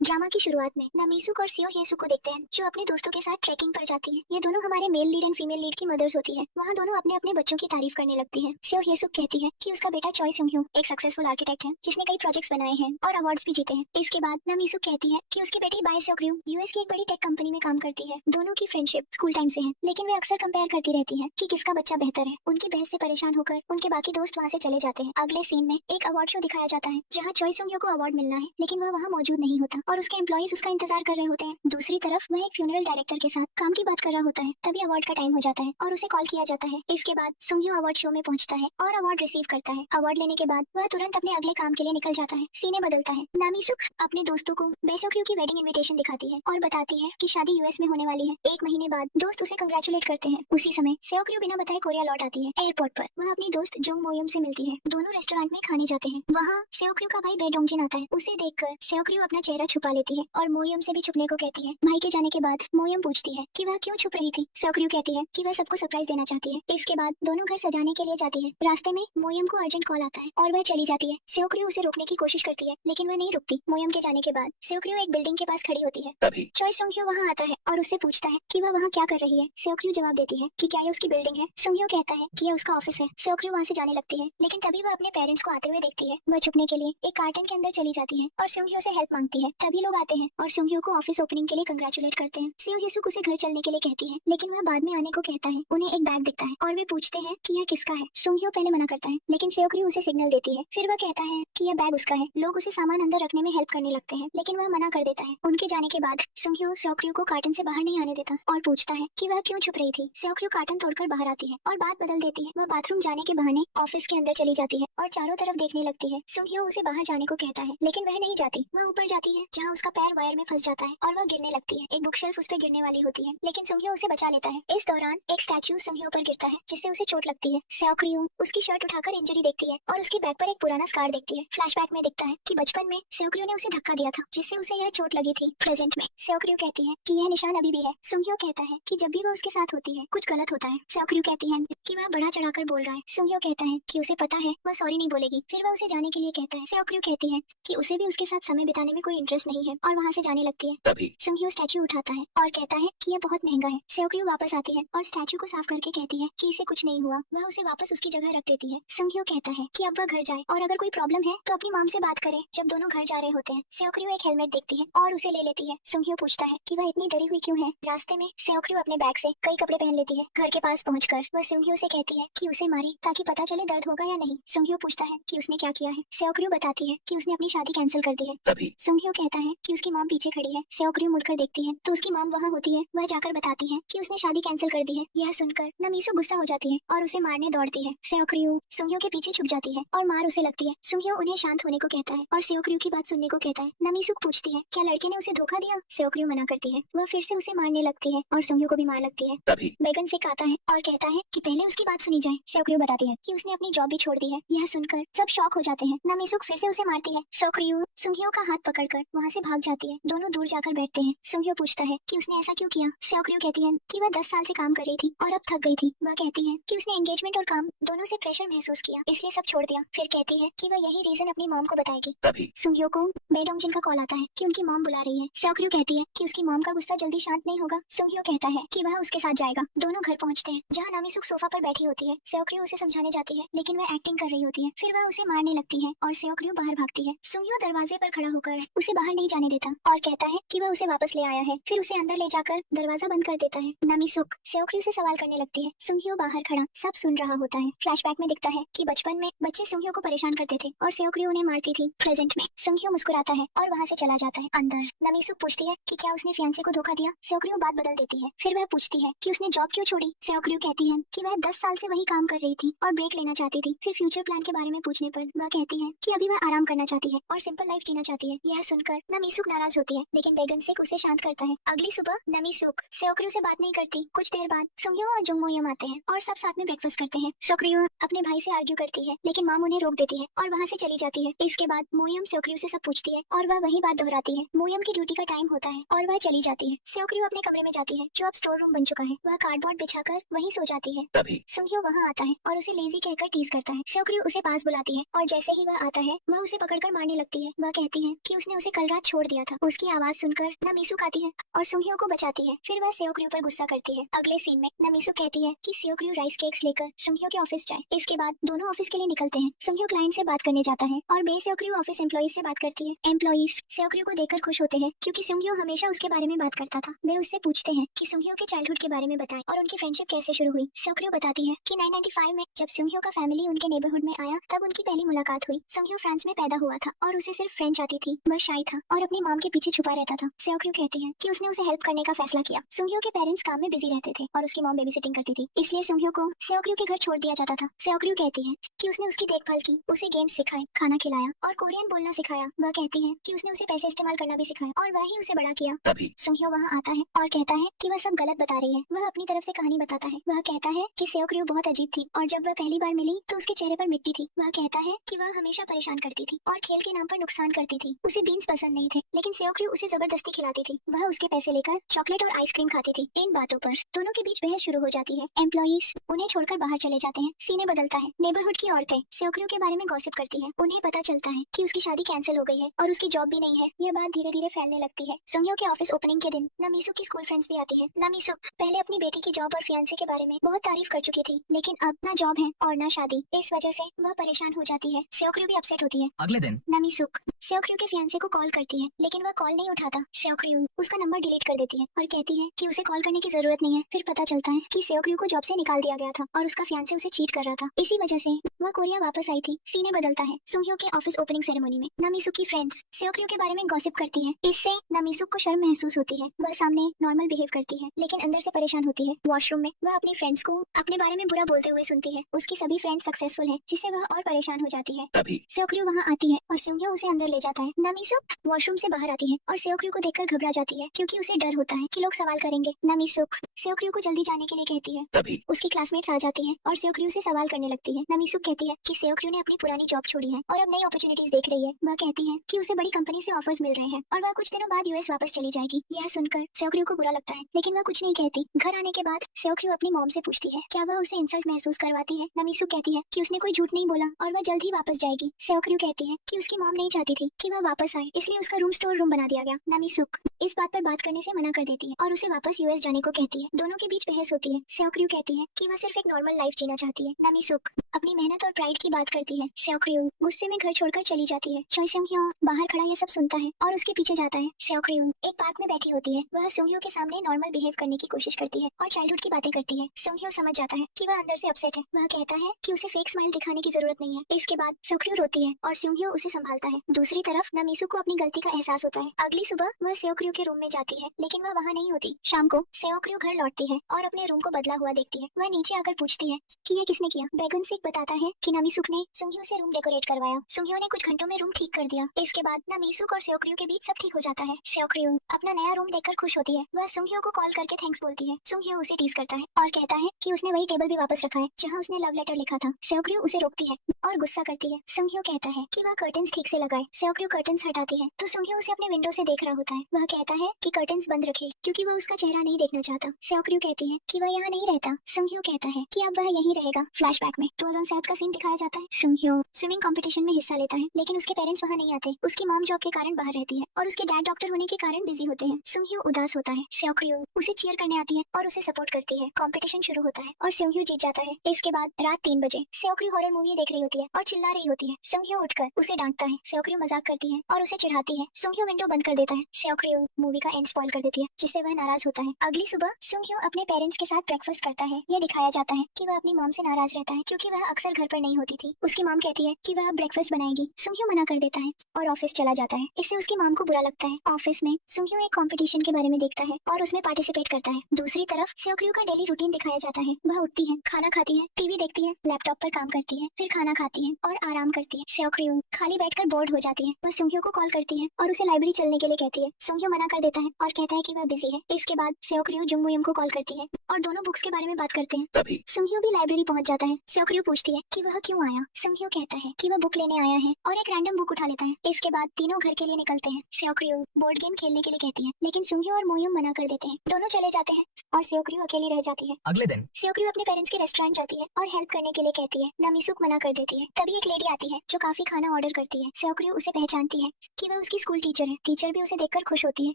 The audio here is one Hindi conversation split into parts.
ड्रामा की शुरुआत में नामिसुक और सियो हेसु को देखते हैं जो अपने दोस्तों के साथ ट्रैकिंग पर जाती है। ये दोनों हमारे male lead and female lead की मदर्स होती है। वहाँ दोनों अपने अपने बच्चों की तारीफ करने लगती है। सियो हेसुक कहती है कि उसका बेटा चॉय सुंग एक सक्सेसफुल आर्किटेक्ट है जिसने कई प्रोजेक्ट्स बनाए हैं और अवार्ड्स भी जीते हैं। इसके बाद नामिसुक कहती है कि उसकी बेटी बाय सेओक्र्यू यूएस की एक बड़ी टेक कंपनी में काम करती है। दोनों की फ्रेंडशिप स्कूल टाइम से है, लेकिन वे अक्सर कंपेयर करती रहती है कि किसका बच्चा बेहतर है। उनकी बहस से परेशान होकर उनके बाकी दोस्त वहाँ से चले जाते हैं। अगले सीन में एक अवार्ड शो दिखाया जाता है जहाँ चॉय सुंग को अवार्ड मिलना है, लेकिन वह वहाँ मौजूद नहीं होता और उसके एम्प्लॉइज उसका इंतजार कर रहे होते हैं। दूसरी तरफ वह एक फ्यूनरल डायरेक्टर के साथ काम की बात कर रहा होता है। तभी अवार्ड का टाइम हो जाता है और उसे कॉल किया जाता है। इसके बाद सुंग्यो अवार्ड शो में पहुंचता है और अवार्ड रिसीव करता है। अवार्ड लेने के बाद वह तुरंत अपने अगले काम के लिए निकल जाता है। सीने बदलता है। नामिसुक अपने दोस्तों को बेसोक्र्यू की वेडिंग इनविटेशन दिखाती है और बताती है कि शादी यूएस में होने वाली है। एक महीने बाद दोस्त उसे कंग्रेचुलेट करते हैं। उसी समय सेओक्र्यू बिना बताए कोरिया लौट आती है। एयरपोर्ट पर वह अपनी दोस्त जोंग मोयम से मिलती है। दोनों रेस्टोरेंट में खाने जाते हैं। वहाँ सेओक्र्यू का भाई बेडोंगजिन आता है। उसे देखकर सेओक्र्यू अपना चेहरा छुपा लेती है और मोयम से भी छुपने को कहती है। भाई के जाने के बाद मोयम पूछती है कि वह क्यों छुप रही थी। सेओक्र्यू कहती है कि वह सबको सरप्राइज देना चाहती है। इसके बाद दोनों घर सजाने के लिए जाती है। रास्ते में मोयम को अर्जेंट कॉल आता है और वह चली जाती है। सेओक्र्यू उसे रोकने की कोशिश करती है, लेकिन वह नहीं रुकती। मोयम के जाने के बाद सेओक्र्यू एक बिल्डिंग के पास खड़ी होती है। तभी चॉय सुंग्यो वहाँ आता है और उससे पूछता है कि वह वहाँ क्या कर रही है। सेओक्र्यू जवाब देती है कि क्या ये उसकी बिल्डिंग है। सुंग्यो कहता है कि यह उसका ऑफिस है। सेओक्र्यू वहाँ से जाने लगती है, लेकिन तभी वह अपने पेरेंट्स को आते हुए देखती है। वह छुपने के लिए एक कार्टन के अंदर चली जाती है और सुंग्यो से हेल्प मांगती है। तभी लोग आते हैं और सुंग्यो को ऑफिस ओपनिंग के लिए कंग्रेचुलेट करते हैं। सियो हिसुक उसे घर चलने के लिए कहती है, लेकिन वह बाद में आने को कहता है। उन्हें एक बैग दिखता है और वे पूछते हैं कि यह किसका है। सुंग्यो पहले मना करता है, लेकिन सेओक्र्यू उसे सिग्नल देती है। फिर वह कहता है कि यह बैग उसका है। लोग उसे सामान अंदर रखने में हेल्प करने लगते हैं, लेकिन वह मना कर देता है। उनके जाने के बाद सुंग्यो सेओक्र्यू को कार्टन से बाहर नहीं आने देता और पूछता है कि वह क्यों छुप रही थी। सेओक्र्यू कार्टन तोड़कर बाहर आती है और बात बदल देती है। वह बाथरूम जाने के बहाने ऑफिस के अंदर चली जाती है और चारों तरफ देखने लगती है। सुंग्यो उसे बाहर जाने को कहता है, लेकिन वह नहीं जाती। वह ऊपर जाती है जहाँ उसका पैर वायर में फंस जाता है और वह गिरने लगती है। एक बुक शेल्फ उस पे गिरने वाली होती है, लेकिन सुंग्यो उसे बचा लेता है। इस दौरान एक स्टैच्यू सुंग्यो पर गिरता है, जिससे उसे चोट लगती है। सेओक्र्यू उसकी शर्ट उठाकर इंजरी देखती है और उसके बैक पर एक पुराना स्कार देखती है। फ्लैशबैक में दिखता है कि बचपन में सेओक्र्यू ने उसे धक्का दिया था, जिससे उसे यह चोट लगी थी। प्रेजेंट में सेओक्र्यू कहती है कि यह निशान अभी भी है। सुंग्यो कहता है कि जब भी वो उसके साथ होती है कुछ गलत होता है। सेओक्र्यू कहती है कि वह बढ़ा चढ़ाकर बोल रहा है। सुंग्यो कहता है कि उसे पता है वह सॉरी नहीं बोलेगी। फिर वह उसे जाने के लिए कहता है। सेओक्र्यू कहती है कि उसे भी उसके साथ समय बिताने में कोई इंटरेस्ट नहीं है और वहाँ से जाने लगती है। तभी सुंग्यो स्टैच्यू उठाता है और कहता है कि यह बहुत महंगा है। सेओक्र्यू वापस आती है और स्टैच्यू को साफ करके कहती है कि इसे कुछ नहीं हुआ। वह उसे वापस उसकी जगह रख देती है। सुंग्यो कहता है कि अब वह घर जाए और अगर कोई प्रॉब्लम है तो अपनी मॉम से बात करे। जब दोनों घर जा रहे होते हैं, सेओक्र्यू एक हेलमेट देखती है और उसे ले लेती है। सुंग्यो पूछता है कि वह इतनी डरी हुई क्यों है। रास्ते में सेओक्र्यू अपने बैग से कई कपड़े पहन लेती है। घर के पास पहुंचकर वह सुंग्यो से कहती है कि उसे मारे ताकि पता चले दर्द होगा या नहीं। सुंग्यो पूछता है कि उसने क्या किया है। सेओक्र्यू बताती है कि उसने अपनी शादी कैंसिल कर दी है। तभी सुंग्यो कहता है कि उसकी मॉम पीछे खड़ी है। सेओक्र्यू मुड़कर देखती है तो उसकी मॉम वहाँ होती है। वह जाकर बताती है कि उसने शादी कैंसिल कर दी है। यह सुनकर नामिसु गुस्सा हो जाती है और उसे मारने दौड़ती है। सेओक्र्यू सुंग्यो के पीछे छुप जाती है और मार उसे लगती है। सुंग्यो उन्हें शांत होने को कहता है और सेओक्र्यू की बात सुनने को कहता है। नामिसुक पूछती है क्या लड़के ने उसे धोखा दिया। सेओक्र्यू मना करती है। वह फिर से उसे मारने लगती है और सुंग्यो को भी मार लगती है। तभी बेगन सिक आता है और कहता है कि पहले उसकी बात सुनी जाए। सेओक्र्यू बताती है कि उसने अपनी जॉब भी छोड़ दी है। यह सुनकर सब शॉक हो जाते हैं। नामिसुक फिर से उसे मारती है। सेओक्र्यू सुंग्यो का हाथ पकड़कर वहाँ से भाग जाती है। दोनों दूर जाकर बैठते हैं। सुंग्यो पूछता है कि उसने ऐसा क्यों किया। सेओक्र्यू कहती है कि वह 10 साल से काम कर रही थी और अब थक गई थी। वह कहती है कि उसने एंगेजमेंट और काम दोनों से प्रेशर महसूस किया, इसलिए सब छोड़ दिया। फिर कहती है कि वह यही रीजन अपनी मॉम को बताएगी। तभी सुंग्यो को बेडोंगजिन का कॉल आता है कि उनकी मॉम बुला रही है। सेओक्र्यू कहती है कि उसकी मॉम का गुस्सा जल्दी शांत नहीं होगा। सुंग्यो कहता है कि वह उसके साथ जाएगा। दोनों घर पहुंचते हैं जहाँ नामिसुक सोफा पर बैठी होती है। सेओक्र्यू उसे समझाने जाती है, लेकिन वह एक्टिंग कर रही होती है। फिर वह उसे मारने लगती है और सेओक्र्यू बाहर भागती है। सुंग्यो दरवाजे पर खड़ा होकर उसे बाहर नहीं जाने देता और कहता है कि वह उसे वापस ले आया है। फिर उसे अंदर ले जाकर दरवाजा बंद कर देता है। नामिसुक सेओक्र्यू से सवाल करने लगती है। सुंग्यो बाहर खड़ा सब सुन रहा होता है। फ्लैशबैक में दिखता है कि बचपन में बच्चे सुंग्यो को परेशान करते थे और सेओक्र्यू उन्हें मारती थी। प्रेजेंट में सुंग्यो मुस्कुराता है और वहाँ से चला जाता है अंदर। नामिसुक पूछती है कि क्या उसने फियांसे को धोखा दिया। सेओक्र्यू बात बदल देती है। फिर वह पूछती है कि उसने जॉब क्यों छोड़ी। सेओक्र्यू कहती है कि वह 10 साल से वही काम कर रही थी और ब्रेक लेना चाहती थी। फिर फ्यूचर प्लान के बारे में पूछने पर वह कहती है कि अभी वह आराम करना चाहती है और सिंपल लाइफ जीना चाहती है। यह सुनकर नामिसुक नाराज होती है, लेकिन बेगन सिक उसे शांत करता है। अगली सुबह नामिसुक सेओक्र्यू से बात नहीं करती। कुछ देर बाद सुंग्यो और जुंगमोयम आते हैं और सब साथ में ब्रेकफास्ट करते हैं। सेओक्र्यू अपने भाई से आर्ग्यू करती है, लेकिन मॉम उन्हें रोक देती है और वहाँ से चली जाती है। इसके बाद मोयम सेओक्र्यू से सब पूछती है और वह वही बात दोहराती है। मोयम की ड्यूटी का टाइम होता है और वह चली जाती है। सेओक्र्यू अपने कमरे में जाती है जो अब स्टोर रूम बन चुका है। वह कार्डबोर्ड बिछाकर वहीं सो जाती है। तभी सुंग्यो वहाँ आता है और उसे लेजी कहकर टीज करता है। सेओक्र्यू उसे पास बुलाती है और जैसे ही वह आता है वह उसे पकड़कर मारने लगती है। वह कहती है कि उसने उसे कल रात छोड़ दिया था। उसकी आवाज सुनकर नमीसुक आती है और सुंघियो को बचाती है। फिर वह सेओक्र्यू पर गुस्सा करती है। अगले सीन में नमीसुक कहती है कि सेओक्र्यू राइस केक्स लेकर सुंघियो के ऑफिस जाए। इसके बाद दोनों ऑफिस के लिए निकलते हैं। सुंघियो क्लाइंट से बात करने जाता है और बे सेओक्र्यू ऑफिस एम्प्लॉइज से बात करती है। एम्प्लॉइज सेओक्र्यू को देखकर खुश होते हैं क्योंकि सुंघियो हमेशा उसके बारे में बात करता था। वे उससे पूछते हैं कि सुंघियो के चाइल्डहुड के बारे में बताएं और उनकी फ्रेंडशिप कैसे शुरू हुई। सेओक्र्यू बताती है कि 1995 में जब सुंघियो का फैमिली उनके नेबरहुड में आया तब उनकी पहली मुलाकात हुई। सुंघियो फ्रांस में पैदा हुआ था और उसे सिर्फ फ्रेंच आती थी। वह शाय था और अपनी मॉम के पीछे छुपा रहता था। सेओक्र्यू कहती है कि उसने उसे हेल्प करने का फैसला किया। सुंघियो के पेरेंट्स काम में बिजी रहते थे और उसकी मॉम बेबी सिटिंग करती थी, इसलिए सुंघियो को सेओक्र्यू के घर छोड़ दिया जाता था। सेओक्र्यू कहती है कि उसने उसकी देखभाल की, उसे गेम्स सिखाए, खाना खिलाया और कोरियन बोलना सिखाया। वह कहती है कि उसने उसे पैसे इस्तेमाल करना भी सिखाया और वह ही उसे बड़ा किया। तभी सुंघियो वहाँ आता है और कहता है कि वह सब गलत बता रही है। वह अपनी तरफ से कहानी बताता है। वह कहता है कि सेओक्र्यू बहुत अजीब थी और जब वह पहली बार मिली तो उसके चेहरे पर मिट्टी थी। वह कहता है कि वह हमेशा परेशान करती थी और खेल के नाम पर नुकसान करती थी। उसे बीन्स पसंद नहीं थे लेकिन सेओक्र्यू उसे जबरदस्ती खिलाती थी। वह उसके पैसे लेकर चॉकलेट और आइसक्रीम खाती थी। इन बातों पर दोनों के बीच बहस शुरू हो जाती है। एम्प्लॉइज उन्हें छोड़कर बाहर चले जाते हैं। सीने बदलता है। नेबरहुड की औरतें सेओक्र्यू के बारे में गॉसिप करती हैं। उन्हें पता चलता है कि उसकी शादी कैंसिल हो गई है और उसकी जॉब भी नहीं है। यह बात धीरे धीरे फैलने लगती है। सुंघियो के ऑफिस ओपनिंग के दिन नमीसुक की स्कूल फ्रेंड्स भी आती है। नमीसुक पहले अपनी बेटी की जॉब और फियांसे के बारे में बहुत तारीफ कर चुकी थी लेकिन अब ना जॉब है और ना शादी। इस वजह से वह परेशान हो जाती है। सेओक्र्यू भी अपसेट होती है। अगले दिन नमीसुक सेओक्र्यू के फियांसे को कॉल करती है लेकिन वह कॉल नहीं उठाता। सेओक्र्यू उसका नंबर डिलीट कर देती है और कहती है कि उसे कॉल करने की जरूरत नहीं है। फिर पता चलता है कि सेओक्र्यू को जॉब से निकाल दिया गया था और उसका फियांसे उसे चीट कर रहा था। इसी वजह से वह कोरिया वापस आई थी। सीने बदलता है। सुंघियो के ऑफिस ओपनिंग सेरेमनी में नमीसुक की फ्रेंड्स सेओक्र्यू के बारे में गॉसिप करती है। इससे नमीसुक को शर्म महसूस होती है। वह सामने नॉर्मल बिहेव करती है लेकिन अंदर से परेशान होती है। वॉशरूम में वह अपनी फ्रेंड्स को अपने बारे में बुरा बोलते हुए सुनती है। उसकी सभी फ्रेंड्स सक्सेसफुल है जिससे वह और परेशान हो जाती है। तभी सेओक्र्यू वहाँ आती है और सुंघियो उसे अंदर ले जाता है। नमीसुक वॉशरूम से बाहर आती है और सेओक्र्यू को देखकर घबरा जाती है क्योंकि उसे डर होता है कि लोग सवाल करेंगे। नमीसुक सेओक्र्यू को जल्दी जाने के लिए कहती है। तभी उसकी क्लासमेट्स आ जाती हैं और सेओक्र्यू से सवाल करने लगती है। नमीसुक कहती है कि सेओक्र्यू ने अपनी पुरानी जॉब छोड़ी है और अब नई अपॉर्चुनिटीज देख रही है। वह कहती है कि उसे बड़ी कंपनी से ऑफर्स मिल रहे हैं और वह कुछ दिनों बाद यूएस वापस चली जाएगी। यह सुनकर सेओक्र्यू को बुरा लगता है लेकिन वह कुछ नहीं कहती। घर आने के बाद सेओक्र्यू अपनी मॉम से पूछती है क्या वह उसे इंसल्ट महसूस करवाती है। नमीसुक कहती है कि उसने कोई झूठ नहीं बोला और वह जल्द ही वापस जाएगी। सेओक्र्यू कहती है कि उसकी मॉम नहीं चाहती थी कि वह वापस आए इसलिए उसका रूम स्टोर रूम बना दिया गया। नमीसुक इस बात पर बात करने से मना कर देती है और उसे वापस यूएस जाने को कहती है। दोनों के बीच बहस होती है। सेओक्र्यू कहती है कि वह सिर्फ एक नॉर्मल लाइफ जीना चाहती है। नमीसुक अपनी मेहनत और प्राइड की बात करती है। सेओक्र्यू गुस्से में घर छोड़कर चली जाती है। चॉय सुंघियो बाहर खड़ा यह सब सुनता है और उसके पीछे जाता है। सेओक्र्यू एक पार्क में बैठी होती है। वह सुंघियो के सामने नॉर्मल बिहेव करने की कोशिश करती है और चाइल्डहुड की बातें करती है। सुंघियो समझ जाता है कि वह अंदर से अपसेट है। वह कहता है कि उसे फेक स्माइल दिखाने की जरूरत नहीं है। इसके बाद सेओक्र्यू रोती है और सुंघियो उसे संभालता है। दूसरी तरफ नमीसुक को अपनी गलती का एहसास होता है। अगली सुबह वह सेओक्र्यू के रूम में जाती है लेकिन वह वहाँ नहीं होती। शाम को सेओक्र्यू घर लौटती है और अपने रूम को बदला हुआ देखती है। वह नीचे आकर पूछती है कि यह किसने किया। बैगन सिक बताता है कि नमीसुक ने सुंघियो से रूम डेकोरेट करवाया। सुंघियो ने कुछ घंटों में रूम ठीक कर दिया। इसके बाद नमीसुक और सेओक्र्यू के बीच सब ठीक हो जाता है। सेओक्र्यू अपना नया रूम देखकर खुश होती है। वह सुंघियो को कॉल करके थैंक्स बोलती है। सुंघियो उसे टीज करता है और कहता है कि उसने वही टेबल भी वापस रखा है जहाँ उसने लव लेटर लिखा था। सेओक्र्यू उसे रोकती है और गुस्सा करती है। सुंघियो कहता है कि वह कर्टन्स ठीक से लगाए। सेओक्र्यू कर्टन्स हटाती है तो सुंघियो उसे अपने विंडो से देख रहा होता है। वह कहता है कि कर्टन्स बंद रखे क्योंकि वह उसका चेहरा नहीं देखना चाहता। सेओक्र्यू कहती है कि वह यहाँ नहीं रहता। सुंघियो कहता है कि अब वह यहीं रहेगा। फ्लैशबैक में 2007 का सीन दिखाया जाता है। सुंघियो स्विमिंग कंपटीशन में हिस्सा लेता है लेकिन उसके पेरेंट्स वहाँ नहीं आते। उसकी मॉम जॉब के कारण बाहर रहती है और उसके डैड डॉक्टर होने के कारण बिजी होते हैं। सुंघियो उदास होता है। सेओक्र्यू उसे चीयर करने आती है और उसे सपोर्ट करती है। कंपटीशन शुरू होता है और सुंघियो जीत जाता है। इसके बाद रात 3 बजे सेओक्र्यू हॉरर मूवी देख रही होती है और चिल्ला रही होती है। सुंघियो उठकर उसे डांटता है। सेओक्र्यू मजाक करती है और उसे चिढ़ाती है। सुंघियो विंडो बंद कर देता है। सेओक्र्यू मूवी का एंड स्पॉइल कर देती है जिससे वह नाराज होता है। अगली सुबह सुंघियो अपने पेरेंट्स के साथ ब्रेकफास्ट करता है। यह दिखाया जाता है कि वह अपनी मॉम से नाराज रहता है क्योंकि वह अक्सर घर पर नहीं होती थी। उसकी मॉम कहती है कि वह ब्रेकफास्ट बनाएगी। सुंघियो मना कर देता है और ऑफिस चला जाता है। इससे उसकी मॉम को बुरा लगता है। ऑफिस में सुंघियो एक कंपटीशन के बारे में देखता है और उसमें पार्टिसिपेट करता है। दूसरी तरफ सेओक्र्यू का डेली रूटीन दिखाया जाता है। वह उठती है, खाना खाती है, टीवी देखती है, लैपटॉप पर काम करती है, फिर खाना खाती है और आराम करती है। सेओक्र्यू खाली बैठकर बोर्ड हो जाती है। वह सुंघियो को कॉल करती है और उसे लाइब्रेरी चलने के लिए कहती है। सुंघियो मना कर देता है और कहता है कि वह बिजी है। इसके बाद सेओक्र्यू जुंगमुयो मोयम को कॉल करती है और दोनों बुक्स के बारे में बात करते हैं। तभी सुंघ्यू भी लाइब्रेरी पहुंच जाता है। सेओक्र्यू पूछती है कि वह क्यों आया। सुंघ्यू कहता है कि वह बुक लेने आया है और एक रैंडम बुक उठा लेता है। इसके बाद तीनों घर के लिए निकलते हैं। सेओक्र्यू बोर्ड गेम खेलने के लिए कहती है, लेकिन सुंघ्यू और मोयम मना कर देते हैं। दोनों चले जाते हैं और सेओक्र्यू अकेली रह जाती है। अगले दिन सेओक्र्यू अपने पेरेंट्स के रेस्टोरेंट जाती है और हेल्प करने के लिए कहती है। नामिसुक मना कर देती है। तभी एक लेडी आती है जो काफी खाना ऑर्डर करती है। सेओक्र्यू उसे पहचानती है कि वह उसकी स्कूल टीचर है। टीचर भी उसे देखकर खुश होती है।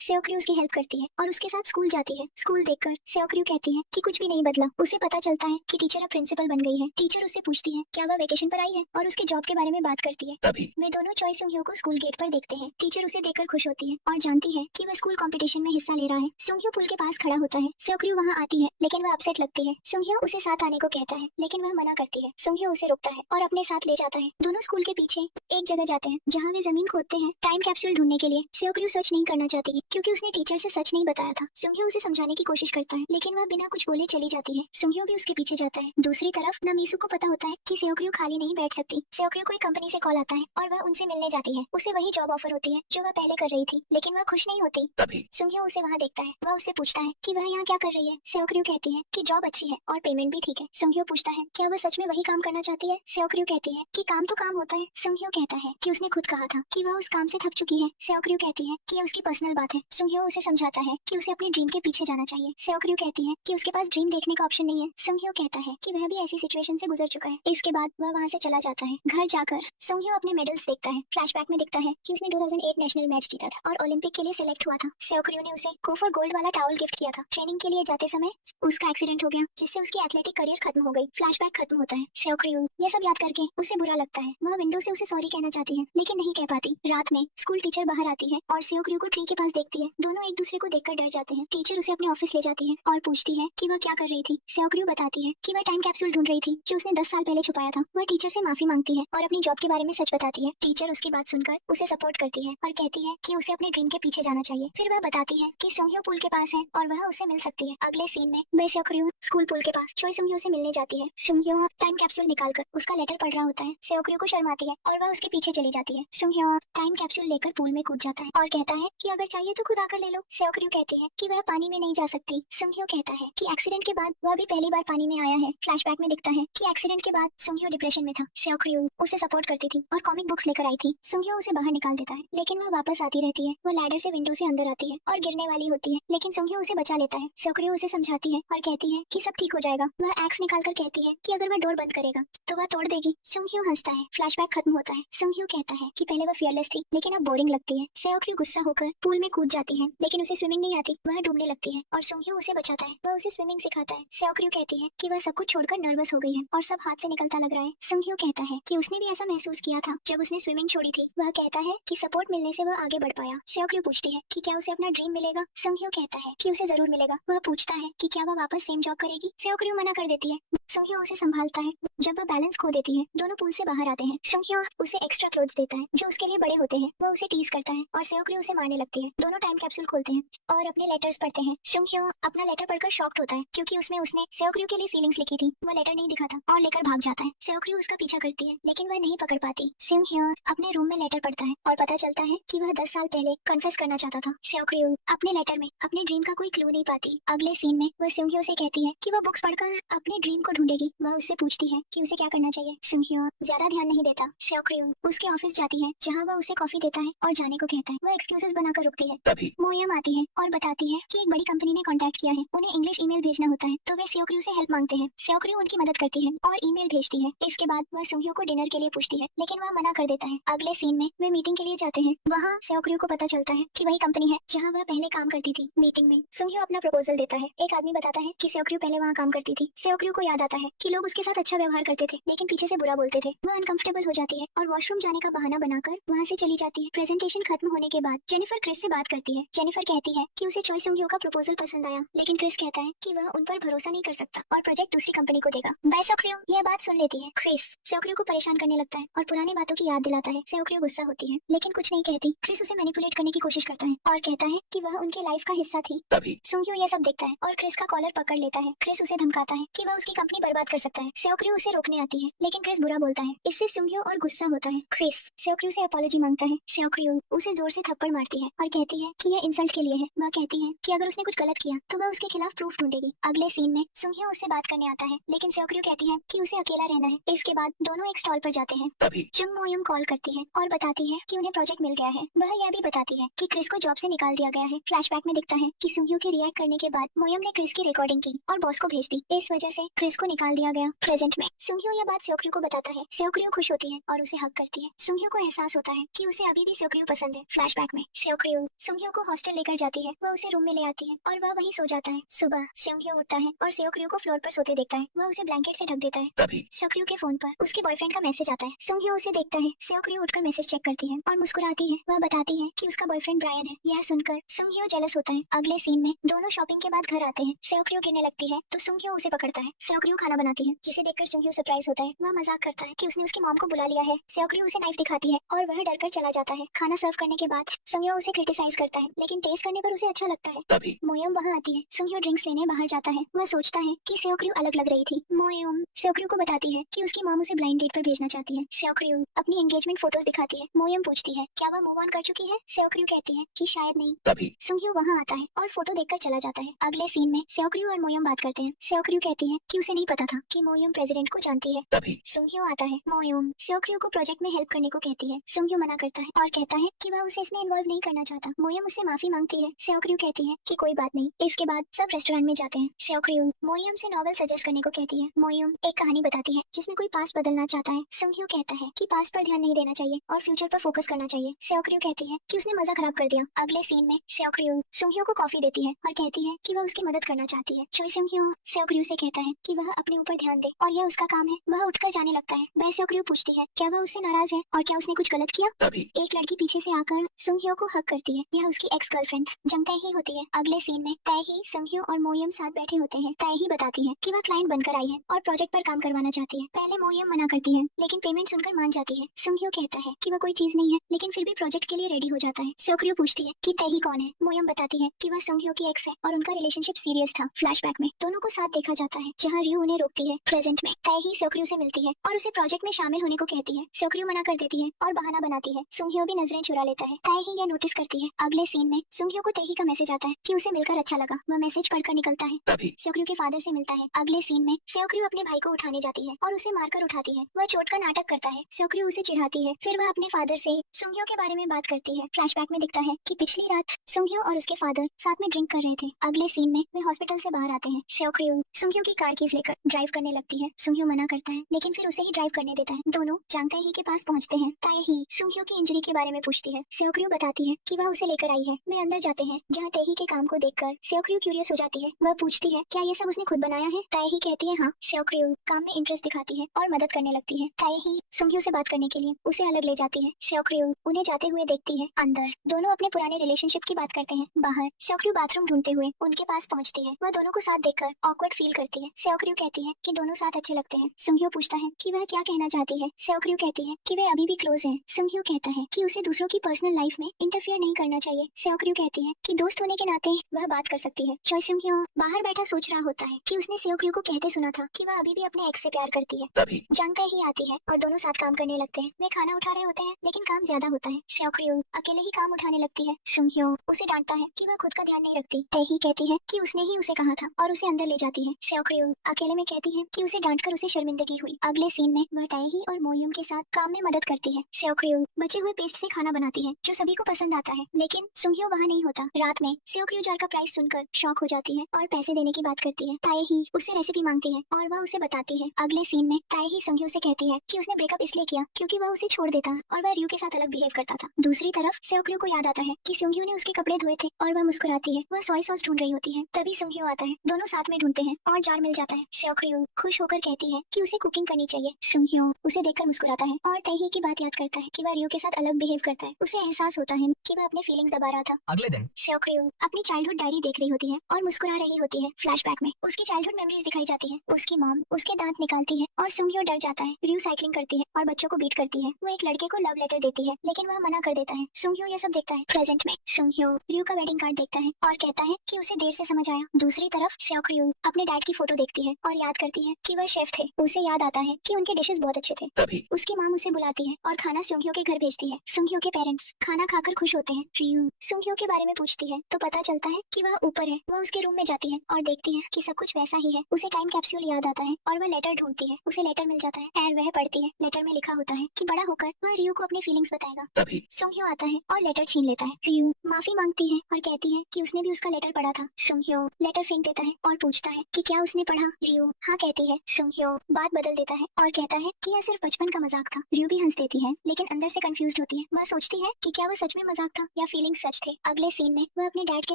सेओक्र्यू उसकी हेल्प करती है और उसके साथ स्कूल जाती है। स्कूल देखकर सेओक्र्यू कहती है कि कुछ भी नहीं बदला। उसे पता चलता है कि टीचर अब प्रिंसिपल बन गई है। टीचर उससे पूछती है क्या वह वेकेशन पर आई है और उसके जॉब के बारे में बात करती है। तभी वे दोनों चॉय सुंघ्यू को स्कूल गेट पर देखते हैं। टीचर उसे देखकर खुश होती है और जानती है कि वह स्कूल कंपटीशन में हिस्सा ले रहा है। सुंघ्यू पुल के पास खड़ा होता है। सेओक्र्यू वहां आती है लेकिन वह अपसेट लगती है। सुंघ्यू उसे साथ आने को कहता है लेकिन वह मना करती है। सुंघ्यू उसे रोकता है और अपने साथ ले जाता है। दोनों स्कूल के पीछे एक जगह जाते हैं जहाँ वे जमीन खोदते हैं टाइम कैप्सूल ढूंढने के लिए। सेओक्र्यू सच नहीं करना चाहती क्योंकि उसने टीचर से सच नहीं बताया था। सुंघ्यू उसे समझाने की कोशिश करता है लेकिन वह बिना कुछ बोले चली जाती है। सुंघ्यू भी उसके पीछे जाता है। दूसरी तरफ नामिसु को पता होता है कि सेओक्र्यू खाली नहीं बैठ सकती। सेओक्र्यू को एक कंपनी से कॉल आता है और वह उनसे मिलने जाती है। उसे वही जॉब ऑफर होती है जो वह पहले कर रही थी लेकिन वह खुश नहीं होती। तभी सुंघ्यू उसे वहाँ देखता है। वह उससे पूछता है कि वह यहाँ क्या कर रही है। सेओक्र्यू कहती है कि जॉब अच्छी है और पेमेंट भी ठीक है। सुंघ्यू पूछता है क्या वह सच में वही काम करना चाहती है। सेओक्र्यू कहती है कि काम तो काम होता है। सुंघ्यू कहता है कि उसने खुद कहा था कि वह उस काम से थक चुकी है। सेओक्र्यू कहती है कि यह उसकी पर्सनल बात है। सुंघ्यू उसे समझाता है कि उसे अपने ड्रीम के पीछे जाना चाहिए। सेओक्र्यू कहती है कि उसके पास ड्रीम देखने का ऑप्शन नहीं है। सुंघ्यू कहता है कि वह भी ऐसी सिचुएशन से गुजर चुका है। इसके बाद वह वहाँ से चला जाता है। घर जाकर सुंघ्यू अपने मेडल्स देखता है। फ्लैशबैक में दिखता है कि उसने 2008 नेशनल मैच जीता था और ओलंपिक के लिए सिलेक्ट हुआ था। सेओक्र्यू ने उसे गो फॉर गोल्ड वाला टॉवल गिफ्ट किया था। ट्रेनिंग के लिए जाते समय उसका एक्सीडेंट हो गया जिससे उसकी एथलेटिक करियर खत्म हो गई। फ्लैशबैक खत्म होता है। सेओक्र्यू ये सब याद करके उसे बुरा लगता है। वह विंडो से उसे सॉरी कहना चाहती है लेकिन नहीं कह पाती। रात में स्कूल टीचर बाहर आती है और सेओक्र्यू को ट्री के पास देखती है। दोनों एक दूसरे को देखकर डर जाते हैं। टीचर उसे अपने ऑफिस ले जाती है और पूछती है कि वह क्या कर रही थी। सेओक्र्यू बताती है कि वह टाइम कैप्सूल ढूंढ रही थी जो उसने 10 साल पहले छुपाया था। वह टीचर से माफी मांगती है और अपनी जॉब के बारे में सच बताती है। टीचर उसकी बात सुनकर उसे सपोर्ट करती है और कहती है कि उसे अपने ड्रीम के पीछे जाना चाहिए। फिर वह बताती है कि सुंघ्यू पुल के पास है और वह उससे मिल सकती है। अगले सीन में वे सेओक्र्यू स्कूल पुल के पास चोई सुंघ्यू से मिलने जाती है। सुंघ्यू टाइम कैप्सूल निकालकर उसका लेटर पढ़ रहा होता है। सेओक्र्यू को शर्म आती है और वह उसके पीछे चली जाती है। सुंघ्यू टाइम कैप्सूल लेकर पूल में कूद जाता है और कहता है कि अगर चाहिए तो खुद आकर ले लो। सेओक्र्यू कहती है कि वह पानी में नहीं जा सकती। सुंघ्यू कहता है कि एक्सीडेंट के बाद वह भी पहली बार पानी में आया है। फ्लैशबैक में दिखता है कि एक्सीडेंट के बाद सुंघ्यू डिप्रेशन में था। सेओक्र्यू उसे सपोर्ट करती थी और कॉमिक बुक्स लेकर आई थी। सुंघ्यू उसे बाहर निकाल देता है लेकिन वह वापस आती रहती है। वह लैडर से विंडो से अंदर आती है और गिरने वाली होती है लेकिन सुंघ्यू उसे बचा लेता है। सेओक्र्यू उसे समझाती है और कहती है कि सब ठीक हो जाएगा। वह एक्स निकालकर कहती है कि अगर वह डोर बंद करेगा तो वह तोड़ देगी। सुंघ्यू हंसता है। फ्लैशबैक खत्म होता है। सुंघ्यू कहता है कि पहले वह फियरलेस थी लेकिन अब बोरिंग लगती है। सेओक्र्यू गुस्सा होकर पूल में कूद जाती है लेकिन उसे स्विमिंग नहीं आती। वह डूबने लगती है और सुंघ्यू उसे बचाता है। वह उसे स्विमिंग सिखाता है। सेओक्र्यू कहती है कि वह सब कुछ छोड़कर नर्वस हो गई है और सब हाथ से निकलता लग रहा है। सुंघ्यू कहता है कि उसने भी ऐसा महसूस किया था जब उसने स्विमिंग छोड़ी थी। वह कहता है कि सपोर्ट मिलने से वह आगे बढ़ पाया। सेओक्र्यू पूछती है कि क्या उसे अपना ड्रीम मिलेगा। सुंघ्यू कहता है कि उसे जरूर मिलेगा। वह पूछता है कि क्या वह वापस सेम जॉब करेगी। सेओक्र्यू मना कर देती है। सुंघ्यू उसे संभालता है। जब वह बैलेंस खो देती है दोनों पूल से बाहर आते हैं। सुंघ्यू उसे एक्स्ट्रा क्लोथ्स देता है जो उसके लिए बड़े होते हैं। वह उसे टीज करता है और सेओक्र्यू उसे मारने लगती है। दोनों टाइम कैप्सूल खोलते हैं और अपने लेटर्स पढ़ते हैं। सुंघ्यू अपना लेटर पढ़कर शॉक्ड होता है क्योंकि उसमें उसने सेओक्र्यू के लिए फीलिंग्स लिखी थी। वह लेटर नहीं दिखा था और लेकर भाग जाता है। सेओक्र्यू उसका पीछा करती है लेकिन वह नहीं पकड़ पाती। सुंघ्यू अपने रूम में लेटर पढ़ता है और पता चलता है कि वह 10 साल पहले कन्फेस करना चाहता था। सेओक्र्यू अपने लेटर में अपने ड्रीम का कोई क्लू नहीं पाती। अगले सीन में वह सुंघ्यू से कहती है कि वह बुक्स पढ़कर अपने ड्रीम को ढूंढेगी। वह उससे पूछती है कि उसे क्या करना चाहिए। सुंघ्यू ज्यादा ध्यान नहीं देता। सेओक्र्यू उसके ऑफिस जाती है जहाँ वह उसे कॉफी देता है और जाने को कहता है। वह एक्सक्यूजेस बनाकर रुकती है। तभी मोयम आती है और बताती है कि एक बड़ी कंपनी ने कांटेक्ट किया है। उन्हें इंग्लिश ईमेल भेजना होता है तो वे सेओक्र्यू से हेल्प मांगते हैं। सेओक्र्यू उनकी मदद करती है और ईमेल भेजती है। इसके बाद वह सुंघ्यू को डिनर के लिए पूछती है लेकिन वह मना कर देता है। अगले सीन में वे मीटिंग के लिए जाते हैं। वहाँ सेओक्र्यू को पता चलता है कि वही कंपनी है जहाँ वह पहले काम करती थी। मीटिंग में सुंघ्यू अपना प्रपोजल देता है। एक आदमी बताता है कि सेओक्र्यू पहले वहाँ काम करती थी। सेओक्र्यू को याद आता है कि लोग उसके साथ अच्छा व्यवहार करते थे लेकिन पीछे से बुरा बोलते थे। वह अनकंफर्टेबल हो जाती है और वॉशरूम जाने का बहाना बनाकर वहाँ से चली जाती है। प्रेजेंटेशन खत्म होने के बाद जेनिफर क्रिस से बात करती है। जेनिफर कहती है कि उसे चोई सुंघ्यू का प्रपोजल पसंद आया लेकिन क्रिस कहता है कि वह उन पर भरोसा नहीं कर सकता और प्रोजेक्ट दूसरी कंपनी को देगा। सेओक्र्यू यह बात सुन लेती है। क्रिस सेओक्र्यू को परेशान करने लगता है और पुरानी बातों की याद दिलाता है। सेओक्र्यू गुस्सा होती है लेकिन कुछ नहीं कहती। क्रिस उसे मैनिपुलेट करने की कोशिश करता है और कहता है कि वह उनके लाइफ का हिस्सा थी। तभी सुंघ्यू यह सब देखता है और क्रिस का कॉलर पकड़ लेता है। क्रिस उसे धमकाता है कि वह उसकी कंपनी अपनी बर्बाद कर सकता है। सेओक्र्यू उसे रोकने आती है लेकिन क्रिस बुरा बोलता है। इससे सुंघ्यो और गुस्सा होता है। क्रिस सेओक्र्यू से अपॉलॉजी मांगता है। सेओक्र्यू उसे जोर से थप्पड़ मारती है और कहती है कि यह इंसल्ट के लिए है। वह कहती है कि अगर उसने कुछ गलत किया तो वह उसके खिलाफ प्रूफ ढूंढेगी। अगले सीन में सुंघ्यो उससे बात करने आता है लेकिन सेओक्र्यू कहती है कि उसे अकेला रहना है। इसके बाद दोनों एक स्टॉल पर जाते हैं। तभी जंग मोयम कॉल करती है और बताती है कि उन्हें प्रोजेक्ट मिल गया है। वह यह भी बताती है कि क्रिस को जॉब से निकाल दिया गया है। फ्लैशबैक में दिखता है कि सुंघ्यो के रिएक्ट करने के बाद मोयम ने क्रिस की रिकॉर्डिंग की और बॉस को भेज दी। इस वजह से क्रिस को निकाल दिया गया। प्रेजेंट में सुंघ्यो यह बात सेओक्र्यू को बताता है। सेओक्र्यू खुश होती है और उसे हक करती है। सुंघ्यो को एहसास होता है कि उसे अभी भी सेओक्र्यू पसंद है। फ्लैशबैक में सेओक्र्यू सुंघ्यो को हॉस्टल लेकर जाती है। वह उसे रूम में ले आती है और वह वहीं सो जाता है। सुबह सुंघ्यो उठता है और सेओक्र्यू को फ्लोर पर सोते देखता है। वह उसे ब्लैंकेट से ढक देता है। तभी सेओक्र्यू के फोन पर उसके बॉयफ्रेंड का मैसेज आता है। सुंघ्यो उसे देखता है। सेओक्र्यू उठकर मैसेज चेक करती है और मुस्कुराती है। वह बताती है कि उसका बॉयफ्रेंड ब्रायन है। यह सुनकर सुंघ्यो जेलस होता है। अगले सीन में दोनों शॉपिंग के बाद घर आते हैं। सेओक्र्यू गिरने लगती है तो सुंघ्यो उसे पकड़ता है। सेओक्र्यू खाना बनाती है जिसे देखकर सुंघ्यो सरप्राइज होता है। वह मजाक करता है कि उसने उसकी मॉम को बुला लिया है। सेओक्र्यू उसे नाइफ दिखाती है और वह डरकर चला जाता है। खाना सर्व करने के बाद सुंघ्यो उसे क्रिटिसाइज करता है लेकिन टेस्ट करने पर उसे अच्छा लगता है। तभी मोयम वहाँ आती है। सुंघ्यो ड्रिंक्स लेने बाहर जाता है। वह सोचता है कि सेओक्र्यू अलग लग रही थी। मोयम सेओक्र्यू को बताती है कि उसकी मॉम उसे ब्लाइंड डेट पर भेजना चाहती है। सेओक्र्यू अपनी एंगेजमेंट फोटोज दिखाती है। मोयम पूछती है क्या वह मूव ऑन कर चुकी है। सेओक्र्यू कहती है कि शायद नहीं। तभी सुंघ्यो वहाँ आता है और फोटो देखकर चला जाता है। अगले सीन में सेओक्र्यू और मोयम बात करते हैं। सेओक्र्यू कहती है कि उसे नहीं पता था कि मोयम प्रेसिडेंट को जानती है। तभी सुंघ्यो आता है। मोयम सेओक्र्यू को प्रोजेक्ट में हेल्प करने को कहती है। सुंघ्यो मना करता है और कहता है कि वह उसे इसमें इन्वॉल्व नहीं करना चाहता। मोयम उससे माफी मांगती है। सेओक्र्यू कहती है कि कोई बात नहीं। इसके बाद सब रेस्टोरेंट में जाते हैं। सेओक्र्यू मोयम से नॉवेल सजेस्ट करने को कहती है। मोयम एक कहानी बताती है जिसमें कोई पास्ट बदलना चाहता है। सुंघ्यो कहता है कि पास्ट पर ध्यान नहीं देना चाहिए और फ्यूचर पर फोकस करना चाहिए। सेओक्र्यू कहती है कि उसने मजा खराब कर दिया। अगले सीन में सेओक्र्यू सुंघ्यो को कॉफी देती है और कहती है कि वह उसकी मदद करना चाहती है। चोई सुंघ्यो सेओक्र्यू से कहता है कि वह अपने ऊपर ध्यान दे और यह उसका काम है। वह उठकर जाने लगता है। वह सेओक्र्यू पूछती है क्या वह उससे नाराज है और क्या उसने कुछ गलत किया। तभी एक लड़की पीछे से आकर सुंघ्यो को हक करती है। यह उसकी एक्स गर्लफ्रेंड जंग तैही होती है। अगले सीन में तैही सुंघ्यो और मोयम साथ बैठे होते हैं। तैही बताती है कि वह क्लाइंट बनकर आई है और प्रोजेक्ट पर काम करवाना चाहती है। पहले मोयम मना करती है लेकिन पेमेंट सुनकर मान जाती है। सुंघ्यो कहता है कि वह कोई चीज नहीं है लेकिन फिर भी प्रोजेक्ट के लिए रेडी हो जाता है। सेओक्र्यू पूछती है कि तैही कौन है। मोयम बताती है कि वह सुंघ्यो की एक्स है और उनका रिलेशनशिप सीरियस था। फ्लैशबैक में दोनों को साथ देखा जाता है जहाँ रयू उन्हें रोकती है। प्रेजेंट में तैही सेओक्र्यू से मिलती है और उसे प्रोजेक्ट में शामिल होने को कहती है। सेओक्र्यू मना कर देती है और बहाना बनाती है। सुंघ्यो भी नजरें चुरा लेता है। तैही यह नोटिस करती है। अगले सीन में सुंघ्यो को तैही का मैसेज आता है कि उसे मिलकर अच्छा लगा। वह मैसेज पढ़कर निकलता है। तभी सेओक्र्यू के फादर से मिलता है। अगले सीन में सेओक्र्यू अपने भाई को उठाने जाती है और उसे मारकर उठाती है। वह चोट का नाटक करता है। सेओक्र्यू उसे चिढ़ाती है। फिर वह अपने फादर से सुंघ्यो के बारे में बात करती है। फ्लैशबैक में दिखता है कि पिछली रात सुंघ्यो और उसके फादर साथ में ड्रिंक कर रहे थे। अगले सीन में वे हॉस्पिटल से बाहर आते हैं। सेओक्र्यू सुंघ्यो की कार कीज लेकर ड्राइव करने लगती है। सुंघ्यो मना करता है लेकिन फिर उसे ही ड्राइव करने देता है। दोनों जांग तैही के पास पहुंचते हैं। तैही सुंघ्यो की इंजरी के बारे में पूछती है। सेओक्र्यू बताती है कि वह उसे लेकर आई है। वे अंदर जाते हैं जहाँ तैही के काम को देखकर सेओक्र्यू क्यूरियस हो जाती है। वह पूछती है क्या ये सब उसने खुद बनाया है। तैही कहती है हाँ। सेओक्र्यू काम में इंटरेस्ट दिखाती है और मदद करने लगती है। तैही सुंघ्यो से बात करने के लिए उसे अलग ले जाती है। सेओक्र्यू उन्हें जाते हुए देखती है। अंदर दोनों अपने पुराने रिलेशनशिप की बात करते हैं। बाहर सेओक्र्यू बाथरूम ढूंढते हुए उनके पास पहुंचती है। वह दोनों को साथ देखकर ऑकवर्ड फील करती है। सेओक्र्यू कहती है कि दोनों साथ अच्छे लगते हैं। सुंघ्यो पूछता है कि वह क्या कहना चाहती है। सेओक्र्यू कहती है कि वे अभी भी क्लोज हैं। सुंघ्यो कहता है कि उसे दूसरों की पर्सनल लाइफ में इंटरफियर नहीं करना चाहिए। सेओक्र्यू कहती है कि दोस्त होने के नाते वह बात कर सकती है। चोई सुंघ्यो बाहर बैठा सोच रहा होता है कि उसने सेओक्र्यू को कहते सुना था कि वह अभी भी अपने एक्स से प्यार करती है। तभी जंग तैही आती है और दोनों साथ काम करने लगते हैं। वे खाना उठा रहे होते हैं लेकिन काम ज्यादा होता है। सेओक्र्यू अकेले ही काम उठाने लगती है। सुंघ्यो उसे डांटता है कि वह खुद का ध्यान नहीं रखती। तैही कहती है कि उसने ही उसे कहा था और उसे अंदर ले जाती है। सेओक्र्यू अकेले में कहती है कि उसे डांटकर उसे शर्मिंदगी हुई। अगले सीन में वह तैही और मोयम के साथ काम में मदद करती है। सेओक्र्यू बचे हुए पेस्ट से खाना बनाती है जो सभी को पसंद आता है लेकिन सुंघ्यो वहाँ नहीं होता। रात में सेओक्र्यू जार का प्राइस सुनकर शॉक हो जाती है और पैसे देने की बात करती है। तैही उससे रेसिपी मांगती है और वह उसे बताती है। अगले सीन में तैही सुंघ्यो से कहती है कि उसने ब्रेकअप इसलिए किया क्योंकि वह उसे छोड़ देता और वह रयू के साथ अलग बिहेव करता था। दूसरी तरफ सेओक्र्यू को याद आता है कि सुंघ्यो ने उसके कपड़े धोए थे और वह मुस्कुराती है। वह सोया सॉस ढूंढ रही होती है। तभी सुंघ्यो आता है। दोनों साथ में ढूंढते हैं और जार मिल जाता है। सेओक्र्यू खुश होकर कहती है कि उसे कुकिंग करनी चाहिए। सुंघ्यो उसे देखकर मुस्कुराता है और तैही की बात याद करता है कि वह रयू के साथ अलग बिहेव करता है। उसे एहसास होता है कि वह अपने फीलिंग्स दबा रहा था। अगले दिन सेओक्र्यू अपनी चाइल्डहुड डायरी देख रही होती है और मुस्कुरा रही होती है। फ्लैशबैक में उसकी चाइल्डहुड मेमोरीज दिखाई जाती है। उसकी मॉम उसके दांत निकालती है और सुंघ्यो डर जाता है। रयू साइकिलिंग करती है और बच्चों को बीट करती है। वो एक लड़के को लव लेटर देती है लेकिन वह मना कर देता है। सुंघ्यो ये सब देखता है। प्रेजेंट में सुंघ्यो रयू का वेडिंग कार्ड देखता है और कहता है कि उसे देर से समझ आया। दूसरी तरफ सेओक्र्यू अपने डैड की फोटो देखती है और याद करती है कि वह शेफ थे। उसे याद आता है कि उनके डिशेस बहुत अच्छे थे। तभी उसकी माम उसे बुलाती है और खाना सुंघियो के घर भेजती है। सुंघियो के पेरेंट्स खाना खाकर खुश होते हैं। रियू सुंघियो के बारे में पूछती है तो पता चलता है कि वह ऊपर है। वह उसके रूम में जाती है और देखती है कि सब कुछ वैसा ही है। उसे टाइम कैप्सूल याद आता है और वह लेटर ढूंढती है। उसे लेटर मिल जाता है और वह पढ़ती है। लेटर में लिखा होता है कि बड़ा होकर वह रियू को अपनी फीलिंग्स बताएगा। तभी सुंघियो आता है और लेटर छीन लेता है। रियू माफी मांगती है और कहती है कि उसने भी उसका लेटर पढ़ा था। सुंघियो लेटर फेंक देता है और पूछता है कि क्या उसने पढ़ा। रियू हाँ कहती है। सुंघियो बात बदल देता है और कहता है कि यह सिर्फ बचपन का मजाक था। रियू भी हंस देती है लेकिन अंदर से कंफ्यूज्ड होती है। वह सोचती है कि क्या वह सच में मजाक था या फीलिंग्स सच थे। अगले सीन में वह अपने डैड के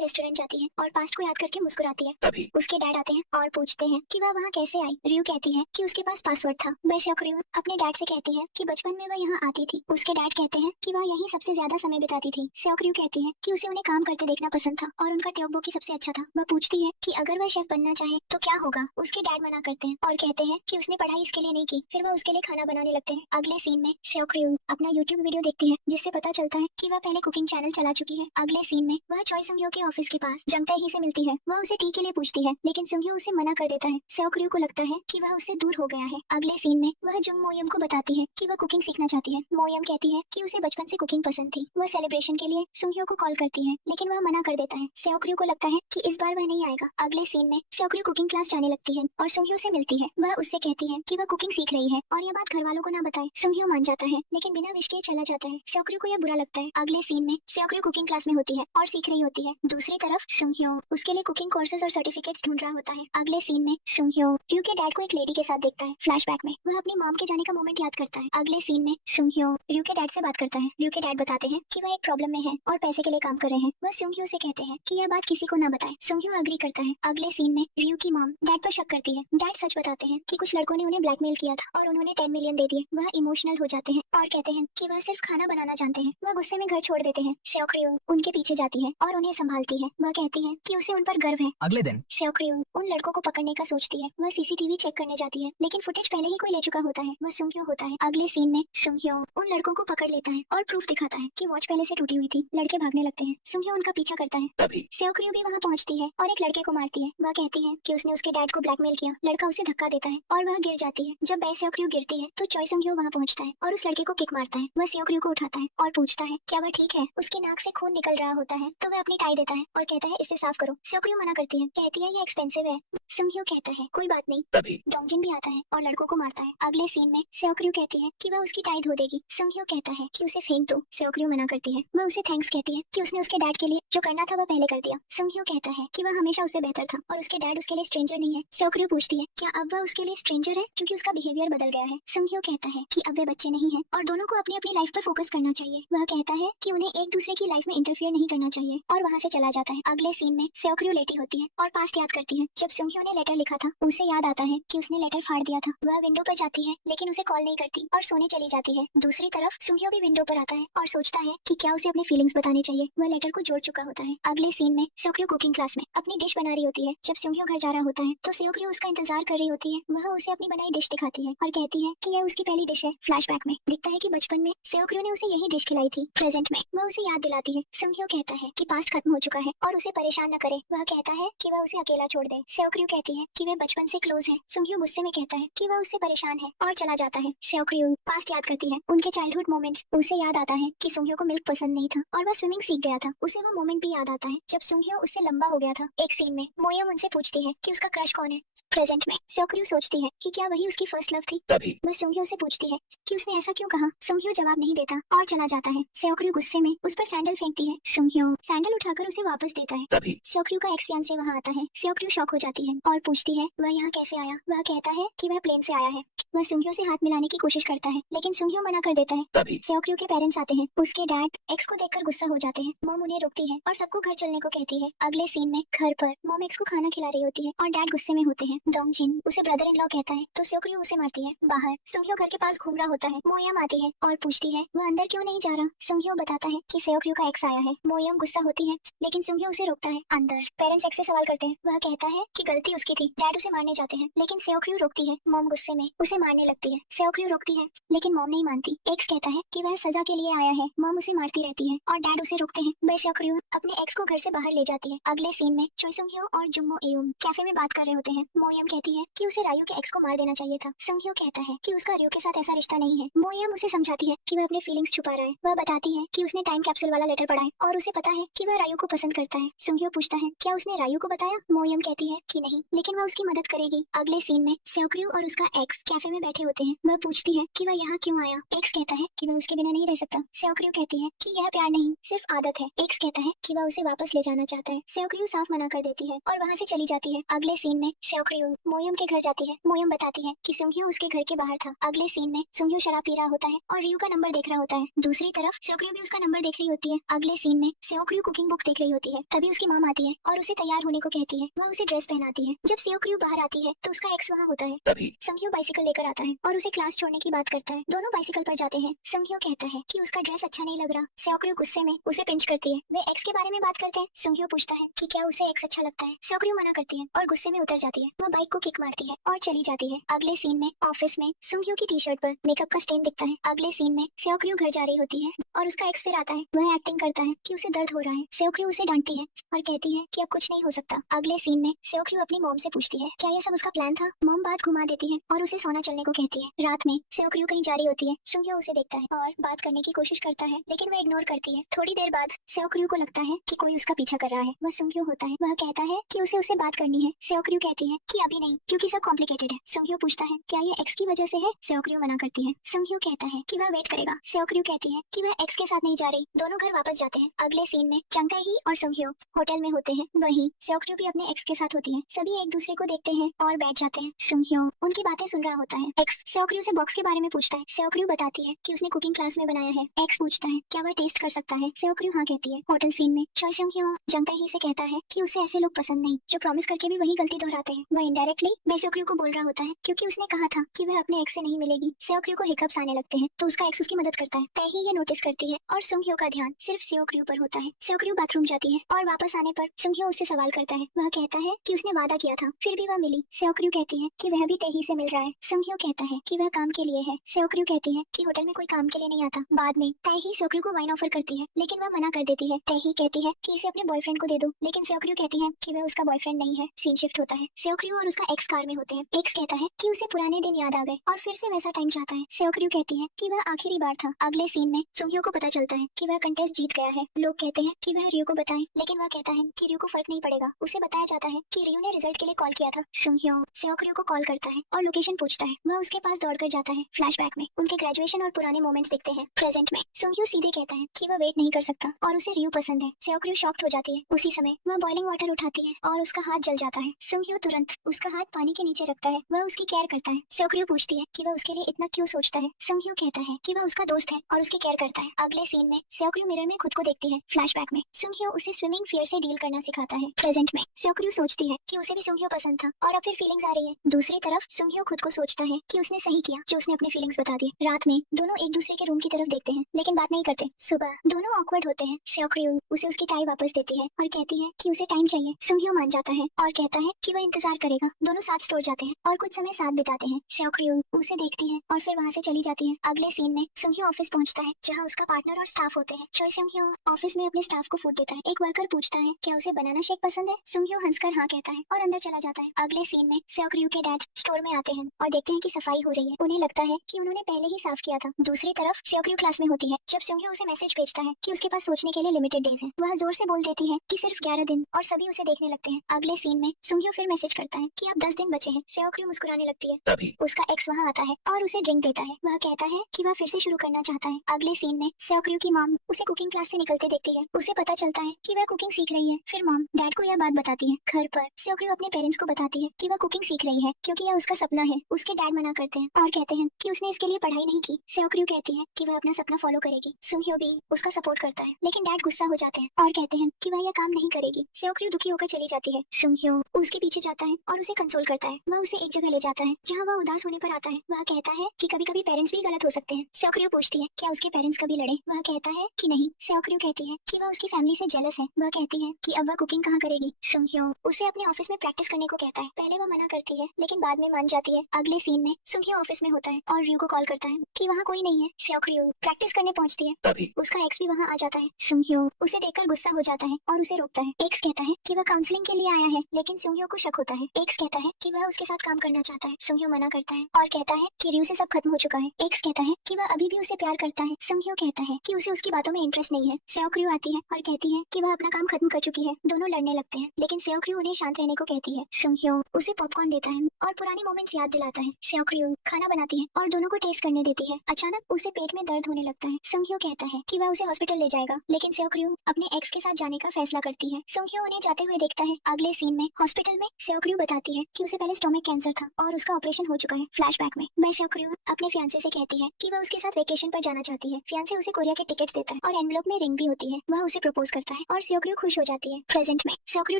रेस्टोरेंट जाती है और पास्ट को याद करके मुस्कुराती है। तभी उसके डैड आते हैं और पूछते हैं कि वह वहाँ कैसे आई। रियू कहती है कि उसके पास पासवर्ड था। बेशक रियू अपने डैड से कहती है कि बचपन में वह यहाँ आती थी। उसके डैड कहते हैं कि वह यहीं सबसे ज्यादा समय बिताती थी। सेओक रियू कहती है कि उसे उन्हें काम करते देखना पसंद था और उनका ट्योकबोकी सबसे अच्छा था। वह पूछती है कि अगर वह शेफ बनना चाहे तो क्या होगा। उसके डैड मना करते हैं और कहते हैं कि उसने पढ़ाई इसके लिए नहीं की। फिर वह उसके लिए खाना बनाने लगते हैं। अगले सीन में सेओक रियू अपना यूट्यूब वीडियो देखती है जिससे पता चलता है कि वह पहले कुकिंग चैनल चला चुकी है। अगले सीन में वह चॉय सुंघियो के ऑफिस के पास जंगताई ही से मिलती है। वह उसे टी के लिए पूछती है लेकिन सुंघियो उसे मना कर देता है। सेओक रियू को लगता है कि वह उससे दूर हो गया है। अगले सीन में वह जुंग मोयम को बताती है कि वह कुकिंग सीखना चाहती है। मोयम कहती है कि उसे बचपन से कुकिंग पसंद थी। वह सेलिब्रेशन के लिए सुंघियो को कॉल करती है लेकिन वह मना कर देता है। सेओक रियू को लगता है कि इस बार वह नहीं आएगा। अगले सीन में सेओक रियू कुकिंग क्लास जाने लगती है और सुंघियो से मिलती है। वह उससे कहती है कि वह कुकिंग सीख रही है और यह बात घर वालों को ना बताए। सुंघियो मान जाता है लेकिन बिना विश किए चला जाता है। सेओक रियू को यह बुरा लगता है। अगले सीन में सेओक रियू कुकिंग क्लास में होती है और सीख रही होती है। दूसरी तरफ सुंघियो उसके लिए कुकिंग कोर्सेज और सर्टिफिकेट्स ढूंढ रहा होता है। अगले सीन में सुंघियो रियू के डैड को एक लेडी के साथ देखता है। फ्लैशबैक में वह अपनी मॉम के जाने का मोमेंट याद करता है। अगले सीन में सुंघियो रियू के डैड से बात करता है। रियू के डैड बताते हैं कि वह एक प्रॉब्लम में है और पैसे के लिए काम कर रहे हैं। वह सुंघियो से कहते हैं कि यह बात किसी को ना बताए। सुंघियो एग्री करता है। अगले सीन में रियू की मॉम डैड पर शक करती है। डैड सच बताते हैं कि कुछ लड़कों ने उन्हें ब्लैकमेल किया था और उन्होंने 10 मिलियन दे दिए। वह इमोशनल हो जाते हैं और कहते हैं कि वह सिर्फ खाना बनाना जानते हैं। वह गुस्से में घर छोड़ देते हैं। सेओक रियू उनके पीछे जाती है और उन्हें संभालती है। वह कहती है कि उसे उन पर गर्व है। अगले दिन सेओक रियू उन लड़कों को पकड़ने का सोचती है। वह सीसीटीवी चेक करने जाती है लेकिन फुटेज पहले ही कोई ले चुका होता है। वह सुंघियो होता है। अगले सीन में सुंघियो उन लड़कों को पकड़ लेता है और प्रूफ दिखाता है कि वॉच पहले से टूटी हुई थी। लड़के भागने लगते हैं। सुंघियो उनका पीछा करता है। तभी सेओक रियू भी वहाँ पहुँचती है और एक लड़के को मारती है। वह कहती है कि उसने उसके डैड को ब्लैकमेल किया। लड़का उसे धक्का देता है और वह गिर जाती है। जब बै सेओक रियू गिरती है तो चॉय सुंघियो वहाँ पहुँचता है और उस लड़के को किक मारता है। वह सेओक रियू को उठाता है और पूछता है क्या वह ठीक है। उसके नाक से खून निकल रहा होता है तो वह अपनी टाई देता है और कहता है इसे साफ करो। सेओक रियू मना करती है। कहती है ये एक्सपेंसिव है। सुंघियो कहता है कोई बात नहीं। तभी डोंगजिन भी आता है और लड़कों को मारता है। अगले सीन में सेओक रियू कहती है कि वह उसकी टाई धो देगी। सुंघियो कहता है कि उसे फेंक दो। सेओक रियू मना करती है। वह उसे थैंक्स कहती है कि उसने उसके डैड के लिए जो करना था वह पहले कर दिया। सुंघियो कहता है कि वह हमेशा उससे बेहतर था और उसके डैड उसके लिए स्ट्रेंजर नहीं है। सेओक रियू पूछती है क्या अब वह उसके लिए स्ट्रेंजर है क्योंकि उसका बिहेवियर बदल गया है। सुंघियो कहता है कि अब वे बच्चे नहीं है और दोनों को अपनी अपनी लाइफ पर फोकस करना चाहिए। वह कहता है कि उन्हें एक दूसरे की लाइफ में इंटरफियर नहीं करना चाहिए और वहाँ से चला जाता है। अगले सीन में सेओक रियू लेटी होती है और पास्ट याद करती है। जब सुंघियो ने लेटर लिखा था उसे याद आता है कि उसने लेटर फाड़ दिया था। वह विंडो पर जाती है लेकिन उसे कॉल नहीं करती और सोने चली जाती है। दूसरी तरफ सुंघियो भी विंडो पर आता है और सोचता है कि क्या उसे अपनी फीलिंग्स बतानी चाहिए। वह लेटर को जोड़ चुका होता है। अगले सीन में सेओक रियू कुकिंग क्लास में अपनी डिश बना रही होती है। जब सुंघियो घर जा रहा होता है तो सेओक रियू उसका इंतजार कर रही होती है। वह उसे अपनी बनाई डिश दिखाती है और कहती है कि यह उसकी पहली डिश है। फ्लैशबैक में दिखता है कि बचपन में सेओक रियू ने उसे यही डिश खिलाई थी। प्रेजेंट में वह उसे याद दिलाती है। सुंघियो कहता है कि पास्ट खत्म हो चुका है और उसे परेशान न करे। वह कहता है कि वह उसे अकेला छोड़ दे। सेओक रियू कहती है कि वे बचपन से क्लोज है। सुंघियो गुस्से में कहता है कि वह उससे परेशान है और चला जाता है। सेओक रियू पास्ट याद करती है उनके चाइल्डहुड मोमेंट्स। उसे याद आता है कि सुंघियो को मिल्क पसंद नहीं था और वह स्विमिंग सीख गया था। उसे वो मोमेंट भी याद आता है जब सुंघियो उससे लंबा हो गया था। एक सीन में मोयम उनसे पूछती है कि उसका क्रश कौन है। प्रेजेंट में सेओक रियू सोचती है कि क्या वही उसकी फर्स्ट लव थी। तभी वह सुंघियो से पूछती है कि उसने ऐसा क्यों कहा। सुंघियो जवाब नहीं देता और चला जाता है। सेओक रियू गुस्से में उस पर सैंडल फेंकती है। सुंघियो सैंडल उठाकर उसे वापस देता है। तभी सेओक रियू का एक्स फियांसे वहाँ आता है। सेओक रियू शॉक हो जाती है और पूछती है वह यहाँ कैसे आया। वह कहता है कि वह प्लेन से आया है। वह सुंघियो से हाथ मिलाने की कोशिश करता है लेकिन सुंघियो मना कर देता है। तभी सेओक रियू के पेरेंट्स आते हैं। उसके डैड एक्स को देखकर गुस्सा हो जाते हैं। मॉम उन्हें रोकती है और सबको घर चलने को कहती है। अगले सीन में घर पर मॉम एक्स को खाना खिला रही होती है और डैड गुस्से में होते हैं। डोंगजिन उसे ब्रदर इन लॉ कहता है तो सेओक रियू उसे मारती है। बाहर सुंघियो घर के पास घूम रहा होता है। मोयम आती है और पूछती है वह अंदर क्यों नहीं जा रहा। सुंघियो बताता है कि सेओक रियू का एक्स आया है। मोयम गुस्सा होती है लेकिन सुंघियो उसे रोकता है। अंदर पेरेंट्स एक्स से सवाल करते हैं। वह कहता है कि गलती उसकी थी। डैड उसे मारने जाते हैं लेकिन सेओक रियू रोकती है। मॉम गुस्से में उसे मारने लगती है। सेओक रियू रोकती है लेकिन मॉम नहीं मानती। एक्स कहता है कि वह सजा के लिए आया है। मॉम उसे मारती रहती है और डैड उसे रोकते हैं। बे सेओक रियू अपने एक्स को घर से बाहर ले जाती है। अगले सीन में चोई सुंघियो और जुंगमो एयुम कैफे में बात कर रहे होते हैं। मोयम कहती है कि उसे रायू के एक्स को मार देना चाहिए था। संघयो कहता है कि उसका रायू के साथ ऐसा रिश्ता नहीं है। मोयम उसे समझाती है कि वह अपने फीलिंग्स छुपा रहा है। वह बताती है कि उसने टाइम कैप्सूल वाला लेटर पढ़ा है और उसे पता है कि वह रायू को पसंद करता है। संघयो पूछता है क्या उसने रायू को बताया। मोयम कहती है कि नहीं, लेकिन वह उसकी मदद करेगी। अगले सीन में सेओक्र्यू और उसका एक्स कैफे में बैठे होते हैं। वह पूछती है कि वह यहाँ क्यों आया। एक्स कहता है कि वह उसके बिना नहीं रह सकता। सेओक्र्यू कहती है कि यह प्यार नहीं, सिर्फ आदत है। एक्स कहता है कि वह उसे वापस ले जाना चाहता है। सेओक्र्यू साफ मना कर देती है और वहाँ से चली जाती है। अगले सीन में सेओक्र्यू मोयम के घर जाती है। मोयम बताती है कि सुंघ्यो उसके घर के बाहर था। अगले सीन में सुंघ्यो शराब पी रहा होता है और रियू का नंबर देख रहा होता है। दूसरी तरफ सेओक्र्यू भी उसका नंबर देख रही होती है। अगले सीन में सेओक्र्यू कुकिंग बुक देख रही होती है। तभी उसकी माम आती है और उसे तैयार होने को कहती है। वह उसे ड्रेस पहनाती है। जब सेओक्र्यू बाहर आती है तो उसका एक्स वहाँ होता है। तभी संघ्यो बाइसिकल लेकर आता है और उसे क्लास छोड़ने की बात करता है। दोनों बाइसिकल पर जाते हैं। संघ्यो कहता है कि उसका ड्रेस अच्छा नहीं लग रहा। सेओक्र्यू गुस्से में उसे पिंच करती है। वे एक्स के बारे में बात करते हैं। संघ्यो पूछता है कि क्या उसे एक्स अच्छा लगता है। सेओक्र्यू मना करती है और गुस्से में उतर जाती है। वह बाइक को किक मारती है और चली जाती है। अगले सीन में ऑफिस में संघ्यो की टी शर्ट पर मेकअप का स्टेन दिखता है। अगले सीन में सेओक्र्यू घर जा रही होती है और उसका एक्स फिर आता है। वह एक्टिंग करता है कि उसे दर्द हो रहा है। सेओक्र्यू उसे डांटती है और कहती है कि अब कुछ नहीं हो सकता। अगले सीन में सेओक्र्यू अपनी मॉम से पूछती है क्या यह सब उसका प्लान था। मॉम बात घुमा देती है और उसे सोना चलने को कहती है। रात में सेओक्र्यू कहीं जा रही होती है। संघ्यो उसे देखता है और बात करने की कोशिश करता है, लेकिन वह इग्नोर करती है। थोड़ी देर बाद सेओक्र्यू को लगता है कि कोई उसका पीछा कर रहा है। वह संघ्यो होता है। वह कहता है कि उसे बात करनी है। सेओक्र्यू कहती है कि अभी नहीं, क्योंकि सब कॉम्प्लिकेटेड है। संघ्यो पूछता है क्या ये एक्स की वजह से है। सेओक्र्यू मना करती है। संघ्यो कहता है कि वह वेट करेगा। सेओक्र्यू कहती है कि वह एक्स के साथ नहीं जा रही। दोनों घर वापस जाते हैं। अगले सीन में चंगताई और संघ्यो होटल में होते हैं। वहीं सेओक्र्यू भी अपने एक्स के साथ होती है। सभी एक दूसरे को देखते हैं और बैठ जाते हैं। संघ्यो उनकी बातें सुन रहा होता है। एक्स सेओक्र्यू से बॉक्स के बारे में पूछता है। सेओक्र्यू बताती है कि उसने कुकिंग क्लास में बनाया है। एक्स पूछता है क्या वह टेस्ट कर सकता है। सेओक्र्यू हाँ कहती है। होटल सीन में चॉय संघ्यो जंगताई से कहता है कि उसे ऐसे लोग पसंद नहीं जो प्रॉमिस करके भी वही गलती दोहराते हैं। वह इनडायरेक्टली सेओक्र्यू को बोल रहा होता है क्योंकि उसने कहा था कि वह अपने एक्स से नहीं मिलेगी। सेओक्र्यू को हिकअप्स आने लगते हैं तो उसका एक्स उसकी मदद करता है। तैही ये नोटिस करती है और संघ्यो का ध्यान सिर्फ सेओक्र्यू पर होता है। सेओक्र्यू बाथरूम जाती है और वापस आने पर संघ्यो उससे सवाल करता है। वह कहता है कि उसने वादा किया था, फिर भी वह मिली। सेओक्र्यू कहती है कि वह भी तैही से मिल रहा है। संघ्यो कहता है कि वह काम के लिए है। सेओक्र्यू कहती है कि होटल में कोई काम के लिए नहीं आता। बाद में तैही सेओक्र्यू को वाइन ऑफर करती है, लेकिन वह मना कर देती है। तैही कहती है कि इसे अपने बॉयफ्रेंड को दे दो, लेकिन सेओक्र्यू कहती है कि वह उसका बॉयफ्रेंड नहीं है। सीन शिफ्ट होता है। सेओक्र्यू और उसका एक्स कार में होते हैं। एक्स कहता है कि उसे पुराने दिन याद आ गए और फिर से वैसा टाइम चाहता है। सेओक्र्यू कहती है कि वह आखिरी बार था। अगले सीन में संघ्यो को पता चलता है कि वह कंटेस्ट जीत गया है। लोग कहते हैं कि वह रियो को बताए, लेकिन वह कहता है कि रियो को फर्क नहीं पड़ेगा। उसे बताया जाता है कि रियो ने रिजल्ट के लिए कॉल किया था। संघ्यो सेओक्र्यू को कॉल करता है और लोकेशन पूछता है। वह उसके पास दौड़कर जाता है। फ्लैशबैक में उनके ग्रेजुएशन और पुराने मोमेंट्स दिखते हैं। प्रेजेंट में संघ्यो सीधे कहता है कि वह वेट नहीं कर सकता और उसे रियो पसंद है। सेओक्र्यू शॉक्ड हो जाती है। उसी समय वह बॉइलिंग वाटर उठाती है और उसका हाथ जल जाता है। संघ्यो तुरंत उसका हाथ पानी के नीचे रखता है। वह उसकी केयर करता है। सेओक्र्यू पूछती है कि वह उसके लिए इतना क्यों सोचता है। संघ्यो कहता है कि वह उसका दोस्त है और उसकी केयर करता है। अगले सीन में सेओक्र्यू मिरर में खुद को देखती है। फ्लैशबैक में संघ्यो उसे स्विमिंग फियर से डील करना सिखाता है। प्रेजेंट में सेओक्र्यू सोचती है कि उसे भी संघ्यो पसंद था और अब फिर फीलिंग्स आ रही है। दूसरी तरफ संघ्यो खुद को सोचता है कि उसने सही किया जो उसने अपनी फीलिंग्स बता दी। रात में दोनों एक दूसरे के रूम की तरफ देखते हैं, लेकिन बात नहीं करते। सुबह दोनों ऑकवर्ड होते हैं। सेओक्र्यू उसे उसकी टाई वापस देती है और कहती है कि उसे टाइम चाहिए। संघ्यो मान जाता है और कहता है कि वह इंतजार करेगा। दोनों साथ स्टोर जाते हैं और कुछ समय साथ बिताते हैं। सेओक्र्यू उसे देखती है और फिर वहाँ से चली जाती है। अगले सीन में संघ्यो ऑफिस पहुँचता है जहाँ उसका पार्टनर और स्टाफ होते हैं। चॉय संघ्यो ऑफिस में अपने स्टाफ को फूड देता है। एक वर्कर पूछता है क्या उसे बनाना शेक पसंद है। संघ्यो हंसकर हाँ कहता है और अंदर चला जाता है। अगले सीन में सेओक्र्यू के डैड स्टोर में आते हैं और देखते हैं कि सफाई हो रही है। उन्हें लगता है कि उन्होंने पहले ही साफ किया था। दूसरी तरफ सेओक्र्यू क्लास में होती है जब संघ्यो उसे मैसेज भेजता है कि उसके पास सोचने के लिए लिमिटेड डेज है। वह जोर से बोल देती है कि सिर्फ 11 दिन और सभी उसे देखने लगते हैं। अगले सीन में संघ्यो फिर मैसेज करता है कि अब 10 दिन बचे हैं। सेओक्र्यू मुस्कुराने लगती है। तभी उसका एक्स वहाँ आता है और उसे ड्रिंक देता है। वह कहता है कि वह फिर से शुरू करना चाहता है। अगले सीन में सेओक्र्यू की मॉम उसे कुकिंग क्लास से निकलते देखती है। उसे पता चलता है कि वह कुकिंग सीख रही है। फिर मॉम डैड को यह बात बताती है। घर पर सेओक्र्यू अपने पेरेंट्स को बताती है कि वह कुकिंग सीख रही है क्योंकि यह उसका सपना है। उसके डैड मना करते हैं और कहते हैं कि उसने इसके लिए पढ़ाई नहीं की। सेओक्र्यू कहती है कि वह अपना सपना फॉलो करेगी। संघ्यो भी उसका सपोर्ट करता है, लेकिन डैड गुस्सा हो जाते हैं और कहते हैं कि वह यह काम नहीं करेगी। सेओक्र्यू दुखी होकर चली जाती है। संघ्यो उसके पीछे जाता है और उसे कंसोल करता है। वह उसे एक जगह ले जाता है जहाँ वह उदास होने पर आता है। वह कहता है कि कभी कभी पेरेंट्स भी गलत हो सकते हैं। सेओक्र्यू पूछती है क्या उसके पेरेंट्स कभी लड़े। वह कहता है कि नहीं। सेओक्र्यू कहती है कि वह उसकी फैमिली से जेलस है। वह कहती है कि अब वह कुकिंग कहाँ करेगी। संघ्यो उसे अपने ऑफिस में प्रैक्टिस करने को कहता है। पहले वह मना करती है, लेकिन बाद में मान जाती है। अगले सीन में संघ्यो ऑफिस में होता है और रियो को कॉल करता है कि वहाँ कोई नहीं है। सेओक्र्यू प्रैक्टिस करने पहुँचती है, तभी उसका एक्स भी वहाँ आ जाता है। संघ्यो उसे देखकर गुस्सा हो जाता है और उसे रोकता है। एक्स कहता है कि वह काउंसलिंग के लिए आया है, लेकिन संघ्यो को शक होता है है। एक्स कहता है कि वह उसके साथ काम करना चाहता है। सुंघ्यो मना करता है और कहता है कि रयू से सब खत्म हो चुका है। एक्स कहता है कि वह अभी भी उसे प्यार करता है। सुंघ्यो कहता है कि उसे उसकी बातों में इंटरेस्ट नहीं है। सेओक्र्यू आती है और कहती है कि वह अपना काम खत्म कर चुकी है। दोनों लड़ने लगते हैं लेकिन सेओक्र्यू उन्हें शांत रहने को कहती है। सुंघ्यो उसे पॉपकॉर्न देता है और पुराने मोमेंट्स याद दिलाता है। सेओक्र्यू खाना बनाती है और दोनों को टेस्ट करने देती है। अचानक उसे पेट में दर्द होने लगता है। सुंघ्यो कहता है कि वह उसे हॉस्पिटल ले जाएगा लेकिन सेओक्र्यू अपने एक्स के साथ जाने का फैसला करती है। सुंघ्यो उन्हें जाते हुए देखता है। अगले सीन में हॉस्पिटल में सेओक्र्यू बताती है कि उसे पहले स्टोमक कैंसर था और उसका ऑपरेशन हो चुका है। फ्लैशबैक में सेओक्र्यू अपने फियांसे से कहती है कि वह उसके साथ वेकेशन पर जाना चाहती है। फियांसे उसे कोरिया के टिकट्स देता है और एनवलप में रिंग भी होती है। वह उसे प्रपोज करता है और सेओक्र्यू खुश हो जाती है। प्रेजेंट में सेओक्र्यू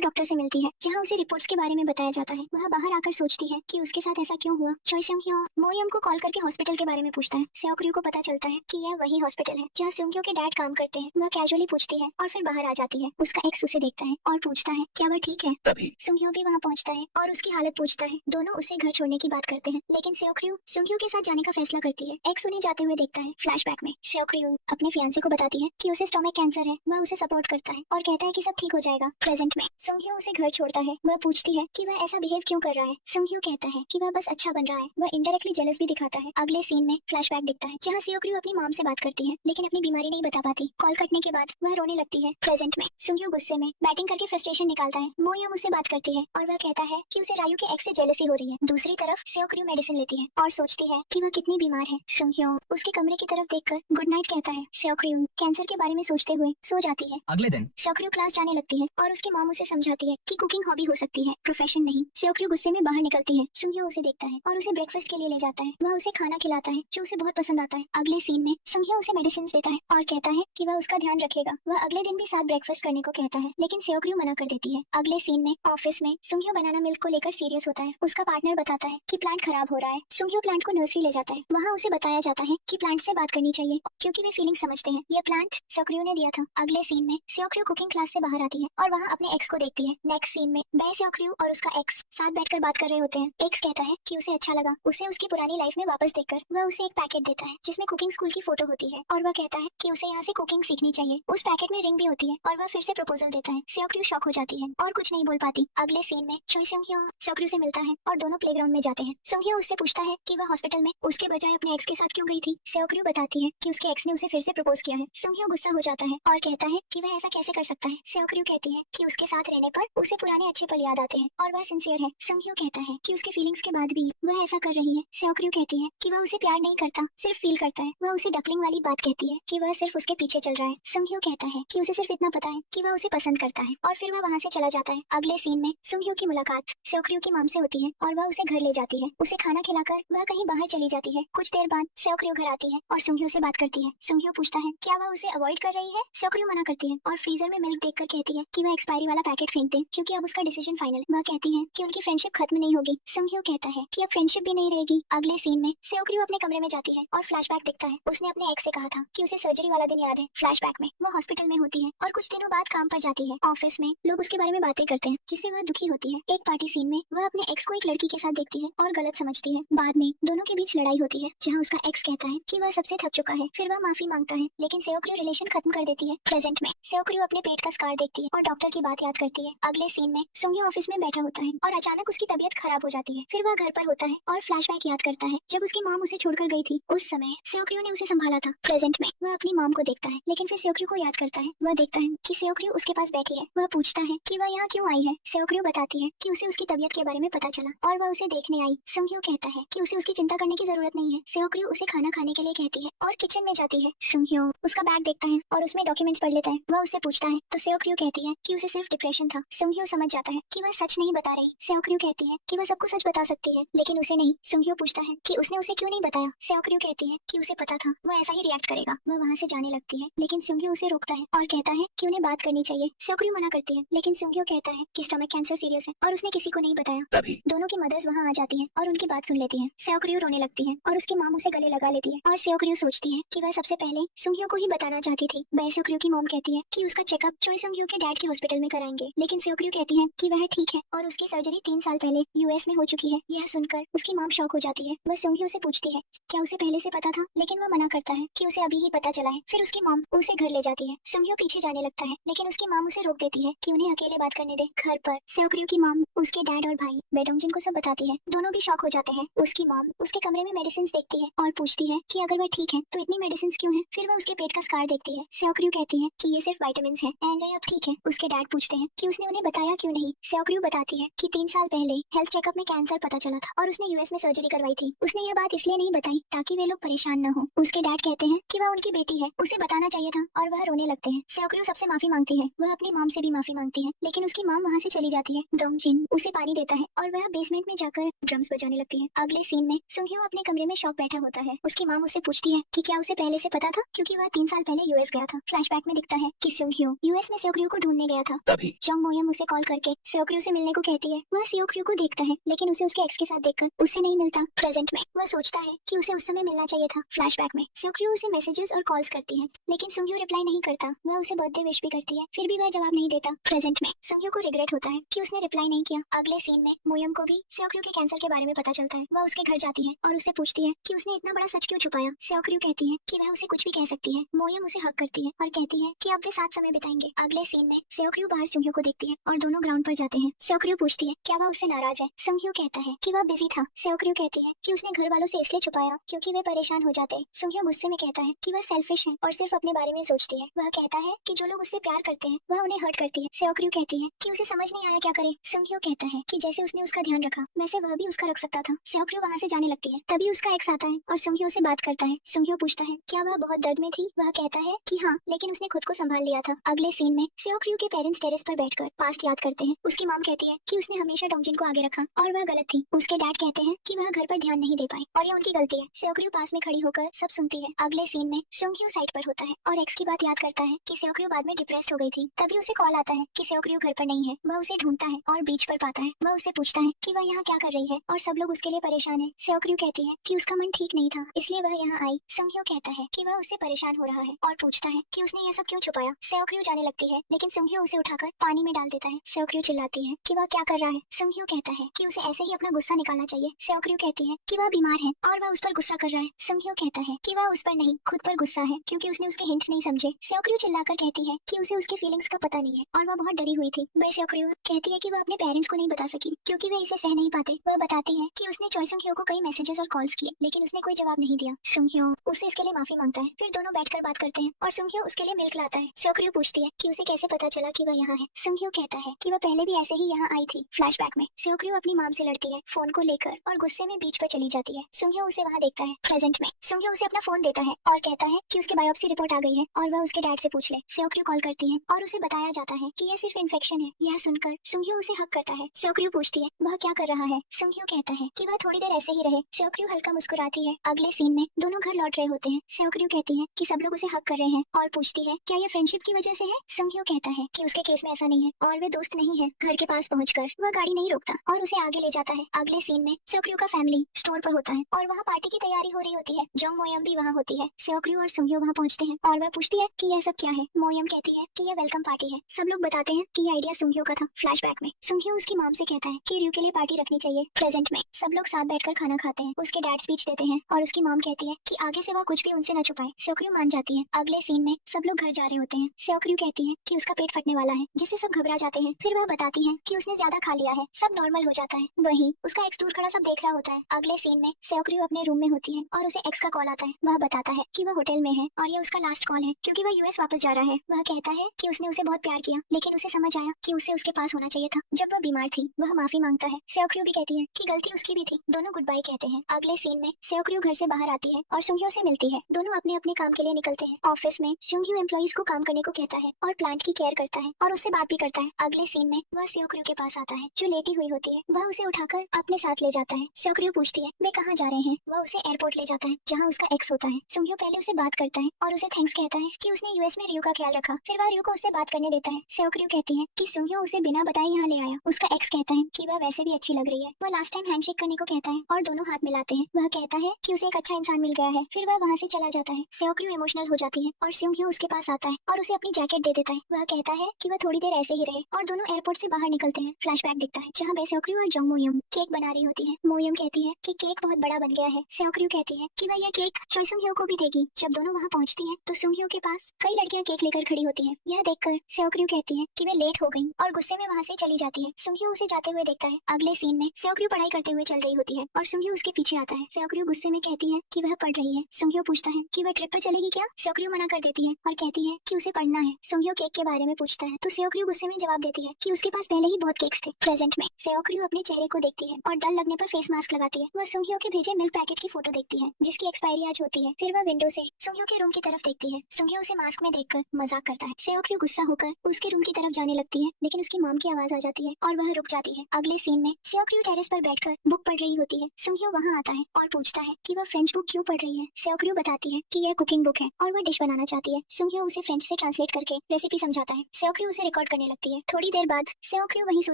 डॉक्टर से मिलती है जहाँ उसे रिपोर्ट्स के बारे में बताया जाता है। वह बाहर आकर सोचती है कि उसके साथ ऐसा क्यों हुआ। चॉय सेओंग्यो मोयम को कॉल करके हॉस्पिटल के बारे में पूछता है। सेओक्र्यू को पता चलता है कि यह वही हॉस्पिटल है जहाँ सेओंग्यो के डैड काम करते हैं। वह कैजुअली पूछती है और फिर बाहर आ जाती है। उसका एक्स उसे देखता है और पूछता है क्या वह ठीक है। तभी सुंग्यो भी वहाँ पहुँचता है और उसकी हालत पूछता है। दोनों उसे घर छोड़ने की बात करते हैं लेकिन सेओक्र्यू सुंग्यो के साथ जाने का फैसला करती है। एक्स उन्हें जाते हुए देखता है। फ्लैशबैक में सेओक्र्यू अपने फियांसे को बताती है कि उसे स्टोमक कैंसर है। वह उसे सपोर्ट करता है और कहता है कि सब ठीक हो जाएगा। प्रेजेंट में सुंग्यो उसे घर छोड़ता है। वह पूछती है कि वह ऐसा बिहेव क्यों कर रहा है। सुंग्यो कहता है कि वह बस अच्छा बन रहा है। वह इनडायरेक्टली जेलस भी दिखाता है। अगले सीन में फ्लैशबैक दिखता है जहाँ सेओक्र्यू अपनी मॉम से बात करती है लेकिन अपनी बीमारी नहीं बता पाती। कॉल कटने के बाद वह रोने लगती है। प्रेजेंट में सुंग्यो गुस्से में बैटिंग करके फ्रस्ट्रेशन निकालता है। मोयम उससे बात करती है और वह कहता है कि उसे रायू के एक्स से जेलसी हो रही है। दूसरी तरफ सेओक्र्यू मेडिसिन लेती है और सोचती है कि वह कितनी बीमार है। सुंग्यो उसके कमरे की तरफ देखकर गुड नाइट कहता है। सेओक्र्यू कैंसर के बारे में सोचते हुए सो जाती है। अगले दिन सेओक्र्यू क्लास जाने लगती है और उसकी मॉम उसे समझाती है कि कुकिंग हॉबी हो सकती है, प्रोफेशन नहीं। सेओक्र्यू गुस्से में बाहर निकलती है। सुंग्यो उसे देखता है और उसे ब्रेकफास्ट के लिए ले जाता है। वह उसे खाना खिलाता है जो उसे बहुत पसंद आता है। अगले सीन में सुंग्यो उसे मेडिसिन देता है और कहता है कि वह उसका ध्यान रखेगा। वह अगले दिन भी साथ ब्रेकफास्ट करने को कहता है लेकिन सेओक्र्यू मना कर देती है। अगले सीन में ऑफिस में सुंग्यो बनाना मिल्क को लेकर सीरियस होता है। उसका पार्टनर बताता है कि प्लांट खराब हो रहा है। सुंग्यो प्लांट को नर्सरी ले जाता है। वहाँ उसे बताया जाता है कि प्लांट से बात करनी चाहिए क्योंकि वे फीलिंग समझते हैं। यह प्लांट सेओक्र्यू ने दिया था। अगले सीन में सेओक्र्यू कुकिंग क्लास से बाहर आती है और वहाँ अपने एक्स को देखती है। नेक्स्ट सीन में सेओक्र्यू और उसका एक्स साथ बैठकर बात कर रहे होते हैं। एक्स कहता है कि उसे अच्छा लगा उसे उसकी पुरानी लाइफ में वापस देखकर। वह उसे एक पैकेट देता है जिसमें कुकिंग स्कूल की फोटो होती है और वह कहता है कि उसे यहाँ से कुकिंग सीखनी चाहिए। उस पैकेट में रिंग भी होती है और वह फिर से प्रपोजल देता है। सेओक्र्यू शॉक हो जाती है और कुछ नहीं बोल पाती। अगले सीन में चॉय सेओंग्यो सेओक्र्यू से मिलता है और दोनों प्लेग्राउंड में जाते हैं। सुंग्यो उससे पूछता है कि वह हॉस्पिटल में उसके बजाय अपने एक्स के साथ क्यों गई थी। सेओक्र्यू बताती है कि उसके एक्स ने उसे फिर से प्रपोज किया है। सुंग्यो गुस्सा हो जाता है और कहता है कि वह ऐसा कैसे कर सकता है। सेओक्र्यू कहती है कि उसके साथ रहने पर उसे पुराने अच्छे पल याद आते हैं और वह सिंसियर है। सुंग्यो कहता है कि उसके फीलिंग्स के बाद भी वह ऐसा कर रही है। सेओक्र्यू कहती है कि वह उसे प्यार नहीं करता सिर्फ फील करता है। वह उसे डकलिंग वाली बात कहती है कि वह सिर्फ उसके पीछे चल रहा है। सुंग्यो कहता है कि उसे सिर्फ इतना पता है कि वह उसे पसंद करता है और फिर वह वहाँ से चला जाता है। अगले सीन में सुंग्यो की मुलाकात सेओक्र्यू की मॉम से होती है और वह उसे घर ले जाती है। उसे खाना खिलाकर वह कहीं बाहर चली जाती है। कुछ देर बाद सेओक्र्यू घर आती है और सुंग्यो से बात करती है। सुंग्यो पूछता है क्या वह उसे अवॉइड कर रही है। सेओक्र्यू मना करती है और फ्रीजर में मिल्क देखकर कहती है कि वह एक्सपायरी वाला पैकेट फेंक दे क्योंकि अब उसका डिसीजन फाइनल। वह कहती है कि उनकी फ्रेंडशिप खत्म नहीं होगी। सुंग्यो कहता है कि अब फ्रेंडशिप भी नहीं रहेगी। अगले सीन में सेओक्र्यू अपने कमरे में जाती है और फ्लैशबैक दिखता है। उसने अपने एक्स से कहा था कि उसे सर्जरी वाला दिन याद है। फ्लैशबैक में वो हॉस्पिटल में होती है और कुछ दिनों बाद काम पर जाती है। ऑफिस में लोग उसके बारे में बातें करते हैं जिससे वह दुखी होती है। एक पार्टी सीन में वह अपने एक्स को एक लड़की के साथ देखती है और गलत समझती है। बाद में दोनों के बीच लड़ाई होती है जहाँ उसका एक्स कहता है कि वह सबसे थक चुका है। फिर वह माफी मांगता है लेकिन सेओक्र्यू रिलेशन खत्म कर देती है। प्रेजेंट में सेओक्र्यू अपने पेट का स्कार देखती है और डॉक्टर की बात याद करती है। अगले सीन में सुंग्यो ऑफिस में बैठा होता है और अचानक उसकी तबीयत खराब हो जाती है। फिर वह घर पर होता है और फ्लैशबैक याद करता है जब उसकी मॉम उसे छोड़कर गई थी। उस समय सेओक्र्यू ने उसे संभाला था। प्रेजेंट में वह अपनी मॉम को देखता है लेकिन फिर सेओक्र्यू को याद करता है। वह देखता है कि सेओक्र्यू उसके पास बैठी है। वह पूछता है कि वह यहाँ क्यों आई है। सेओक्र्यू बताती है कि उसे उसकी तबीयत के बारे में पता चला और वह उसे देखने आई। सुंग्यो कहता है कि उसे उसकी चिंता करने की जरूरत नहीं है। सेओक्र्यू उसे खाना खाने के लिए कहती है और किचन में जाती है। सुंग्यो उसका बैग देखता है और उसमें डॉक्यूमेंट्स पढ़ लेता है। वह उससे पूछता है तो सेओक्र्यू कहती है कि उसे सिर्फ डिप्रेशन था। सुंग्यो समझ जाता है कि वह सच नहीं बता रही। सेओक्र्यू कहती है कि वह सबको सच बता सकती है लेकिन उसे नहीं। सुंग्यो पूछता है कि उसने उसे क्यों नहीं बताया। सेओक्र्यू कहती है कि उसे पता था वह ऐसा ही रिएक्ट करेगा। वह वहाँ से जाने लगती है लेकिन सुंग्यो उसे रोकता है और कहता है कि उन्हें बात करनी चाहिए। सेओक्र्यू मना करती है लेकिन सुंग्यो कहता है कि स्टमक कैंसर सीरियस है और उसने किसी को नहीं बताया। तभी दोनों की मदर्स वहाँ आ जाती हैं और उनकी बात सुन लेती हैं। सेओक्र्यू रोने लगती है और उसकी मॉम उसे गले लगा लेती है और सेओक्र्यू सोचती है कि वह सबसे पहले सुंग्यो को ही बताना चाहती थी। सेओक्र्यू की मॉम कहती है कि उसका चेकअप चॉय सुंग्यो के डैड के हॉस्पिटल में कराएंगे लेकिन सेओक्र्यू कहती है कि वह ठीक है और उसकी सर्जरी 3 साल पहले यूएस में हो चुकी है। यह सुनकर उसकी मॉम शॉक हो जाती है। वह सुंग्यो से पूछती है क्या उसे पहले से पता था लेकिन वह मना करता है कि उसे अभी ही पता चला है। फिर उसकी मॉम उसे घर ले जाती है। सुंग्यो पीछे जाने लगता है लेकिन उसकी मॉम उसे रोक देती है कि उन्हें अकेले बात करने दे। घर पर सेओक्र्यू की मॉम उसके डैड और भाई बेडोंगजिन को सब बताती है। दोनों भी शॉक हो जाते हैं। उसकी मॉम उसके कमरे में मेडिसिन देखती है और पूछती है कि अगर वह ठीक है तो इतनी मेडिसिन क्यों है। फिर वह उसके पेट का स्कार देखती है। सेओक्र्यू कहती है कि ये सिर्फ विटामिन है एंड वह अब ठीक है। उसके डैड पूछते हैं कि उसने उन्हें बताया क्यों नहीं। सेओक्र्यू बताती है कि 3 साल पहले हेल्थ चेकअप में कैंसर पता चला था और उसने यूएस में सर्जरी करवाई थी। उसने यह बात इसलिए नहीं बताई ताकि वे लोग परेशान न हो। उसके डैड कहते हैं कि वह उनकी बेटी है, उसे बताना चाहिए था, और वह रोने लगते हैं। सेओक्र्यू सबसे माफी मांगती है। वह अपनी मॉम से भी माफी मांगती है, लेकिन उसकी मॉम वहाँ से चली जाती है। डोंगजिन उसे पानी देता है और वह बेसमेंट में जाकर ड्रम्स बजाने लगती है। अगले सीन में सुंघ्यो अपने कमरे में शॉक बैठा होता है। उसकी मॉम उससे पूछती है कि क्या उसे पहले से पता था, क्योंकि वह 3 साल पहले यूएस गया था। फ्लैशबैक में दिखता है कि सुंघ्यो यूएस में सेओक्र्यू को ढूंढने गया था। तभी जोंग मोयम उसे कॉल करके सेओक्र्यू से मिलने को कहती है। वह सेओक्र्यू को देखता है, लेकिन उसे उसके एक्स के साथ देखकर उससे नहीं मिलता। प्रेजेंट में वह सोचता है कि उसे उस समय मिलना चाहिए था। फ्लैशबैक में सेओक्र्यू उसे मैसेजेस और कॉल्स करती है, लेकिन सुंघ्यो रिप्लाई नहीं करता। वह उसे बर्थडे विश भी करती है, फिर भी वह जवाब नहीं देता। प्रेजेंट में सुंघ्यो को रिग्रेट होता है कि उसने रिप्लाई नहीं किया। अगले सीन में मोयम को भी सेओक्र्यू के कैंसर के बारे में पता चलता है। वह उसके घर जाती है और उससे पूछती है कि उसने इतना बड़ा सच क्यों छुपाया। सेओक्र्यू कहती है कि वह उसे कुछ भी कह सकती है। मोयम उसे हक करती है और कहती है कि अब वे साथ समय बिताएंगे। अगले सीन में सेओक्र्यू बाहर सुंघ्यो को देखती है और दोनों ग्राउंड पर जाते हैं। सेओक्र्यू पूछती है क्या वह उससे नाराज है। सुंघ्यो कहता है कि वह बिजी था। सेओक्र्यू कहती है कि उसने घर वालों से इसलिए छुपाया क्योंकि वे परेशान हो जाते। सुंघ्यो गुस्से में कहता है कि वह सेल्फिश है और सिर्फ अपने बारे में सोचती है। वह कहता है कि जो लोग उससे प्यार करते हैं वह उन्हें हर्ट करती है। सेओक्र्यू कहती है कि उसे समझ नहीं आया क्या करे। सुंघ्यो कहता है कि जैसे उसने उसका ध्यान रखा वैसे वह भी उसका रख सकता था। सेओक्र्यू वहाँ से जाने लगती है। तभी उसका एक्स आता है और सुंघ्यो से बात करता है। सुंघ्यो पूछता है क्या वह बहुत दर्द में थी। वह कहता है कि हाँ, लेकिन उसने खुद को संभाल लिया था। अगले सीन में सेओक्र्यू के पेरेंट्स टेरेस पर बैठकर पास्ट याद करते हैं। उसकी मॉम कहती है कि उसने हमेशा डोंगजिन को आगे रखा और वह गलत थी। उसके डैड कहते हैं कि वह घर पर ध्यान नहीं दे पाई और ये उनकी गलती है। सेओक्र्यू पास में खड़ी होकर सब सुनती है। अगले सीन में सुंघ्यो साइड पर होता है और एक्स की बात याद करता है कि सेओक्र्यू बाद में डिप्रेस्ड हो गई थी। तभी उसे कॉल आता है कि सेओक्र्यू घर पर नहीं है। वह उसे ढूंढता है और बीच पर पाता है। वह उससे पूछता है कि वह यहाँ क्या कर रही है और सब लोग उसके लिए परेशान है। सेओक्र्यू कहती है कि उसका मन ठीक नहीं था इसलिए वह यहाँ आई। सुंघ्यो कहता है कि वह उससे परेशान हो रहा है और पूछता है कि उसने ये सब क्यों छुपाया। सेओक्र्यू जाने लगती है, लेकिन सुंघ्यो उसे उठाकर पानी में डाल देता है। सेओक्र्यू चिल्लाती है कि वह क्या कर रहा है। सुंघ्यो कहता है कि उसे ऐसे ही अपना गुस्सा निकालना चाहिए। सेओक्र्यू कहती है कि वह बीमार है और वह उस पर गुस्सा कर रहा है। सुंघ्यो कहता है कि वह उस पर नहीं, खुद पर गुस्सा है क्योंकि उसने उसके हिंट्स नहीं समझे। सेओक्र्यू चिल्लाकर कहती है कि उसे उसके फीलिंग्स का पता नहीं है और वह बहुत डरी हुई थी। वह सेओक्र्यू कहती है कि वह अपने पेरेंट्स को नहीं बता सकी क्योंकि वे इसे सह नहीं पाते। वह बताती है कि उसने चॉय सुंघ्यो को कई मैसेजेस और कॉल्स किए, लेकिन उसने कोई जवाब नहीं दिया। सुंघ्यो उससे इसके लिए माफी मांगता है। फिर दोनों बैठकर बात करते हैं और सुंघ्यो उसके लिए मिल्क लाता है। सेओक्र्यू पूछती है कि उसे कैसे पता चला कि वह यहाँ है। सुंघ्यो कहता है कि वह पहले भी ऐसे ही यहाँ आई थी। फ्लैशबैक में सेओक्र्यू अपनी मॉम से लड़ती है फोन को लेकर और गुस्से में बीच पर चली जाती है। सुंघ्यो उसे वहाँ देखता है। प्रेजेंट में सुंघ्यो उसे अपना फोन देता है और कहता है कि उसकी बायोप्सी रिपोर्ट आ गई है और वह उसके डैड से पूछ ले। सेओक्र्यू कॉल करती है और उसे बताया जाता है कि यह सिर्फ इन्फेक्शन है। यह सुनकर सुंघ्यो उसे हक करता है। सेओक्र्यू पूछती है वह क्या कर रहा है। सुंघ्यो कहता है कि वह थोड़ी देर ऐसे ही रहे। सेओक्र्यू हल्का मुस्कुराती है। अगले सीन में दोनों घर लौट रहे होते हैं। सेओक्र्यू कहती है कि सब लोग उसे हक कर रहे हैं और पूछती है क्या ये फ्रेंडशिप की वजह से है। सुंघ्यो कहता है कि उसके केस में ऐसा नहीं है और वे दोस्त नहीं है। घर के पास पहुंचकर वह गाड़ी नहीं रोकता और उसे आगे ले जाता है। अगले सीन में सेओक्र्यू का फैमिली स्टोर पर होता है और वहाँ पार्टी की तैयारी हो रही होती है। जोंग मोयम भी वहाँ होती है। सेओक्र्यू और सुंघ्यो वहाँ पहुँचते हैं और वह पूछती है कि यह सब क्या है। मोयम कहती है कि यह वेलकम पार्टी है। सब लोग बताते हैं कि यह आइडिया सुंघ्यो का था। फ्लैशबैक में सुंघ्यो उसकी मॉम से कहता है कि रयू के लिए पार्टी रखनी चाहिए। प्रेजेंट में सब लोग साथ बैठकर खाना खाते हैं। उसके डैड स्पीच देते हैं और उसकी मॉम कहती है कि आगे से वह कुछ भी उनसे न छुपाए। सेओक्र्यू मान जाती है। अगले सीन में सब लोग घर जा रहे होते हैं। सेओक्र्यू कहती है कि उसका पेट फटने वाला है, जिससे सब घबरा जाते हैं। फिर वह बताती है कि उसने ज्यादा खा लिया है। सब नॉर्मल हो जाता है। वहीं उसका एक्स दूर खड़ा सब देख रहा होता है। अगले सीन में सेओक्र्यू अपने रूम में होती है और उसे एक्स का कॉल आता है। वह बताता है कि वह होटल में है और यह उसका लास्ट कॉल है क्योंकि वह यूएस वापस जा रहा है। वह कहता है कि उसने उसे बहुत प्यार किया, लेकिन उसे समझ आया कि उसे उसके पास होना चाहिए था जब वह बीमार थी। वह माफी मांगता है। सेओक्र्यू भी कहती है कि गलती उसकी भी थी। दोनों गुड बाय कहते हैं। अगले सीन में सेओक्र्यू घर से बाहर आती है और सुंघ्यो से मिलती है। दोनों अपने अपने काम के लिए निकलते हैं। ऑफिस में सुंघ्यो एम्प्लॉइज को काम करने को कहता है और प्लांट की केयर करता है और उससे बात भी करता है। अगले सीन में वह सेओक्र्यू के पास आता है जो लेटी हुई होती है। वह उसे उठाकर अपने साथ ले जाता है। सेओक्र्यू पूछती है वे कहाँ जा रहे हैं। वह उसे एयरपोर्ट ले जाता है जहाँ उसका एक्स होता है। सुंघ्यो पहले उसे बात करता है और उसे थैंक्स कहता है कि उसने यूएस में रयू का ख्याल रखा। फिर वह रयू को उससे बात करने देता है। सेओक्र्यू कहती है कि सुंघ्यो उसे बिना बताए यहाँ ले आया। उसका एक्स कहता है कि वह वैसे भी अच्छी लग रही है। वह लास्ट टाइम हैंडशेक करने को कहता है और दोनों हाथ मिलाते हैं। वह कहता है कि उसे एक अच्छा इंसान मिल गया है। फिर वह वहाँ से चला जाता है। सेओक्र्यू इमोशनल हो जाती है और सुंघ्यो उसके पास आता है और उसे अपनी जैकेट दे देता है। वह कहता है कि वह थोड़ी देर ऐसे ही रहे और दोनों एयरपोर्ट से बाहर निकलते हैं। फ्लैशबैक दिखता है जहाँ पे सेओक्र्यू और जोंग मोयम केक बना रही होती है। मोयम कहती है कि केक बहुत बड़ा बन गया है। सेओक्र्यू कहती है कि वह यह केक चॉय सुंघ्यो को भी देगी। जब दोनों वहाँ पहुँचती है तो सुंघ्यो के पास कई लड़कियां केक लेकर खड़ी होती है। यह देखकर सेओक्र्यू कहती है कि वे लेट हो गई और गुस्से में वहाँ से चली जाती है। सुंघ्यू उसे जाते हुए देखता है। अगले सीन में सेओक्र्यू पढ़ाई करते हुए चल रही होती है और सुंघ्यू उसके पीछे आता है। सेओक्र्यू गुस्से में कहती है कि वह पढ़ रही है। सुंघ्यू पूछता है कि वह ट्रिप पर चलेगी क्या। सेओक्र्यू मना कर देती है और कहती है कि उसे पढ़ना है। सुंघ्यू केक के बारे में पूछता है तो सेओक्र्यू गुस्से में जवाब देती है कि उसके पास पहले ही बहुत केक्स थे। प्रेजेंट में सेओक्र्यू अपने चेहरे को देखती है और डर लगने पर फेस मास्क लगाती है। वह सुंघ्यू के भेजे मिल्क पैकेट की फोटो देखती है जिसकी एक्सपायरी आज होती है। फिर वह विंडो से सुंघ्यू के रूम की तरफ देखती है। सुंघ्यू उसे मास्क में देखकर मजाक करता है। सेओक्र्यू गुस्सा होकर उसके रूम की तरफ जाने लगती है लेकिन उसकी मॉम की आवाज आ जाती है और वह रुक जाती है। अगले सीन में सेओक्र्यू टेरेस पर बैठकर बुक पढ़ रही होती है। सुंघ्यू वहां आता है और पूछता है कि वह फ्रेंच बुक क्यों पढ़ रही है। सेओक्र्यू बताती है कि यह कुकिंग बुक है और वह डिश बनाना चाहती है। सुंघ्यू उसे फ्रेंच से ट्रांसलेट करके रेसिपी समझाता है। सेओक्र्यू उसे रिकॉर्ड करने लगती है। थोड़ी देर बाद सेओक्र्यू वहीं सो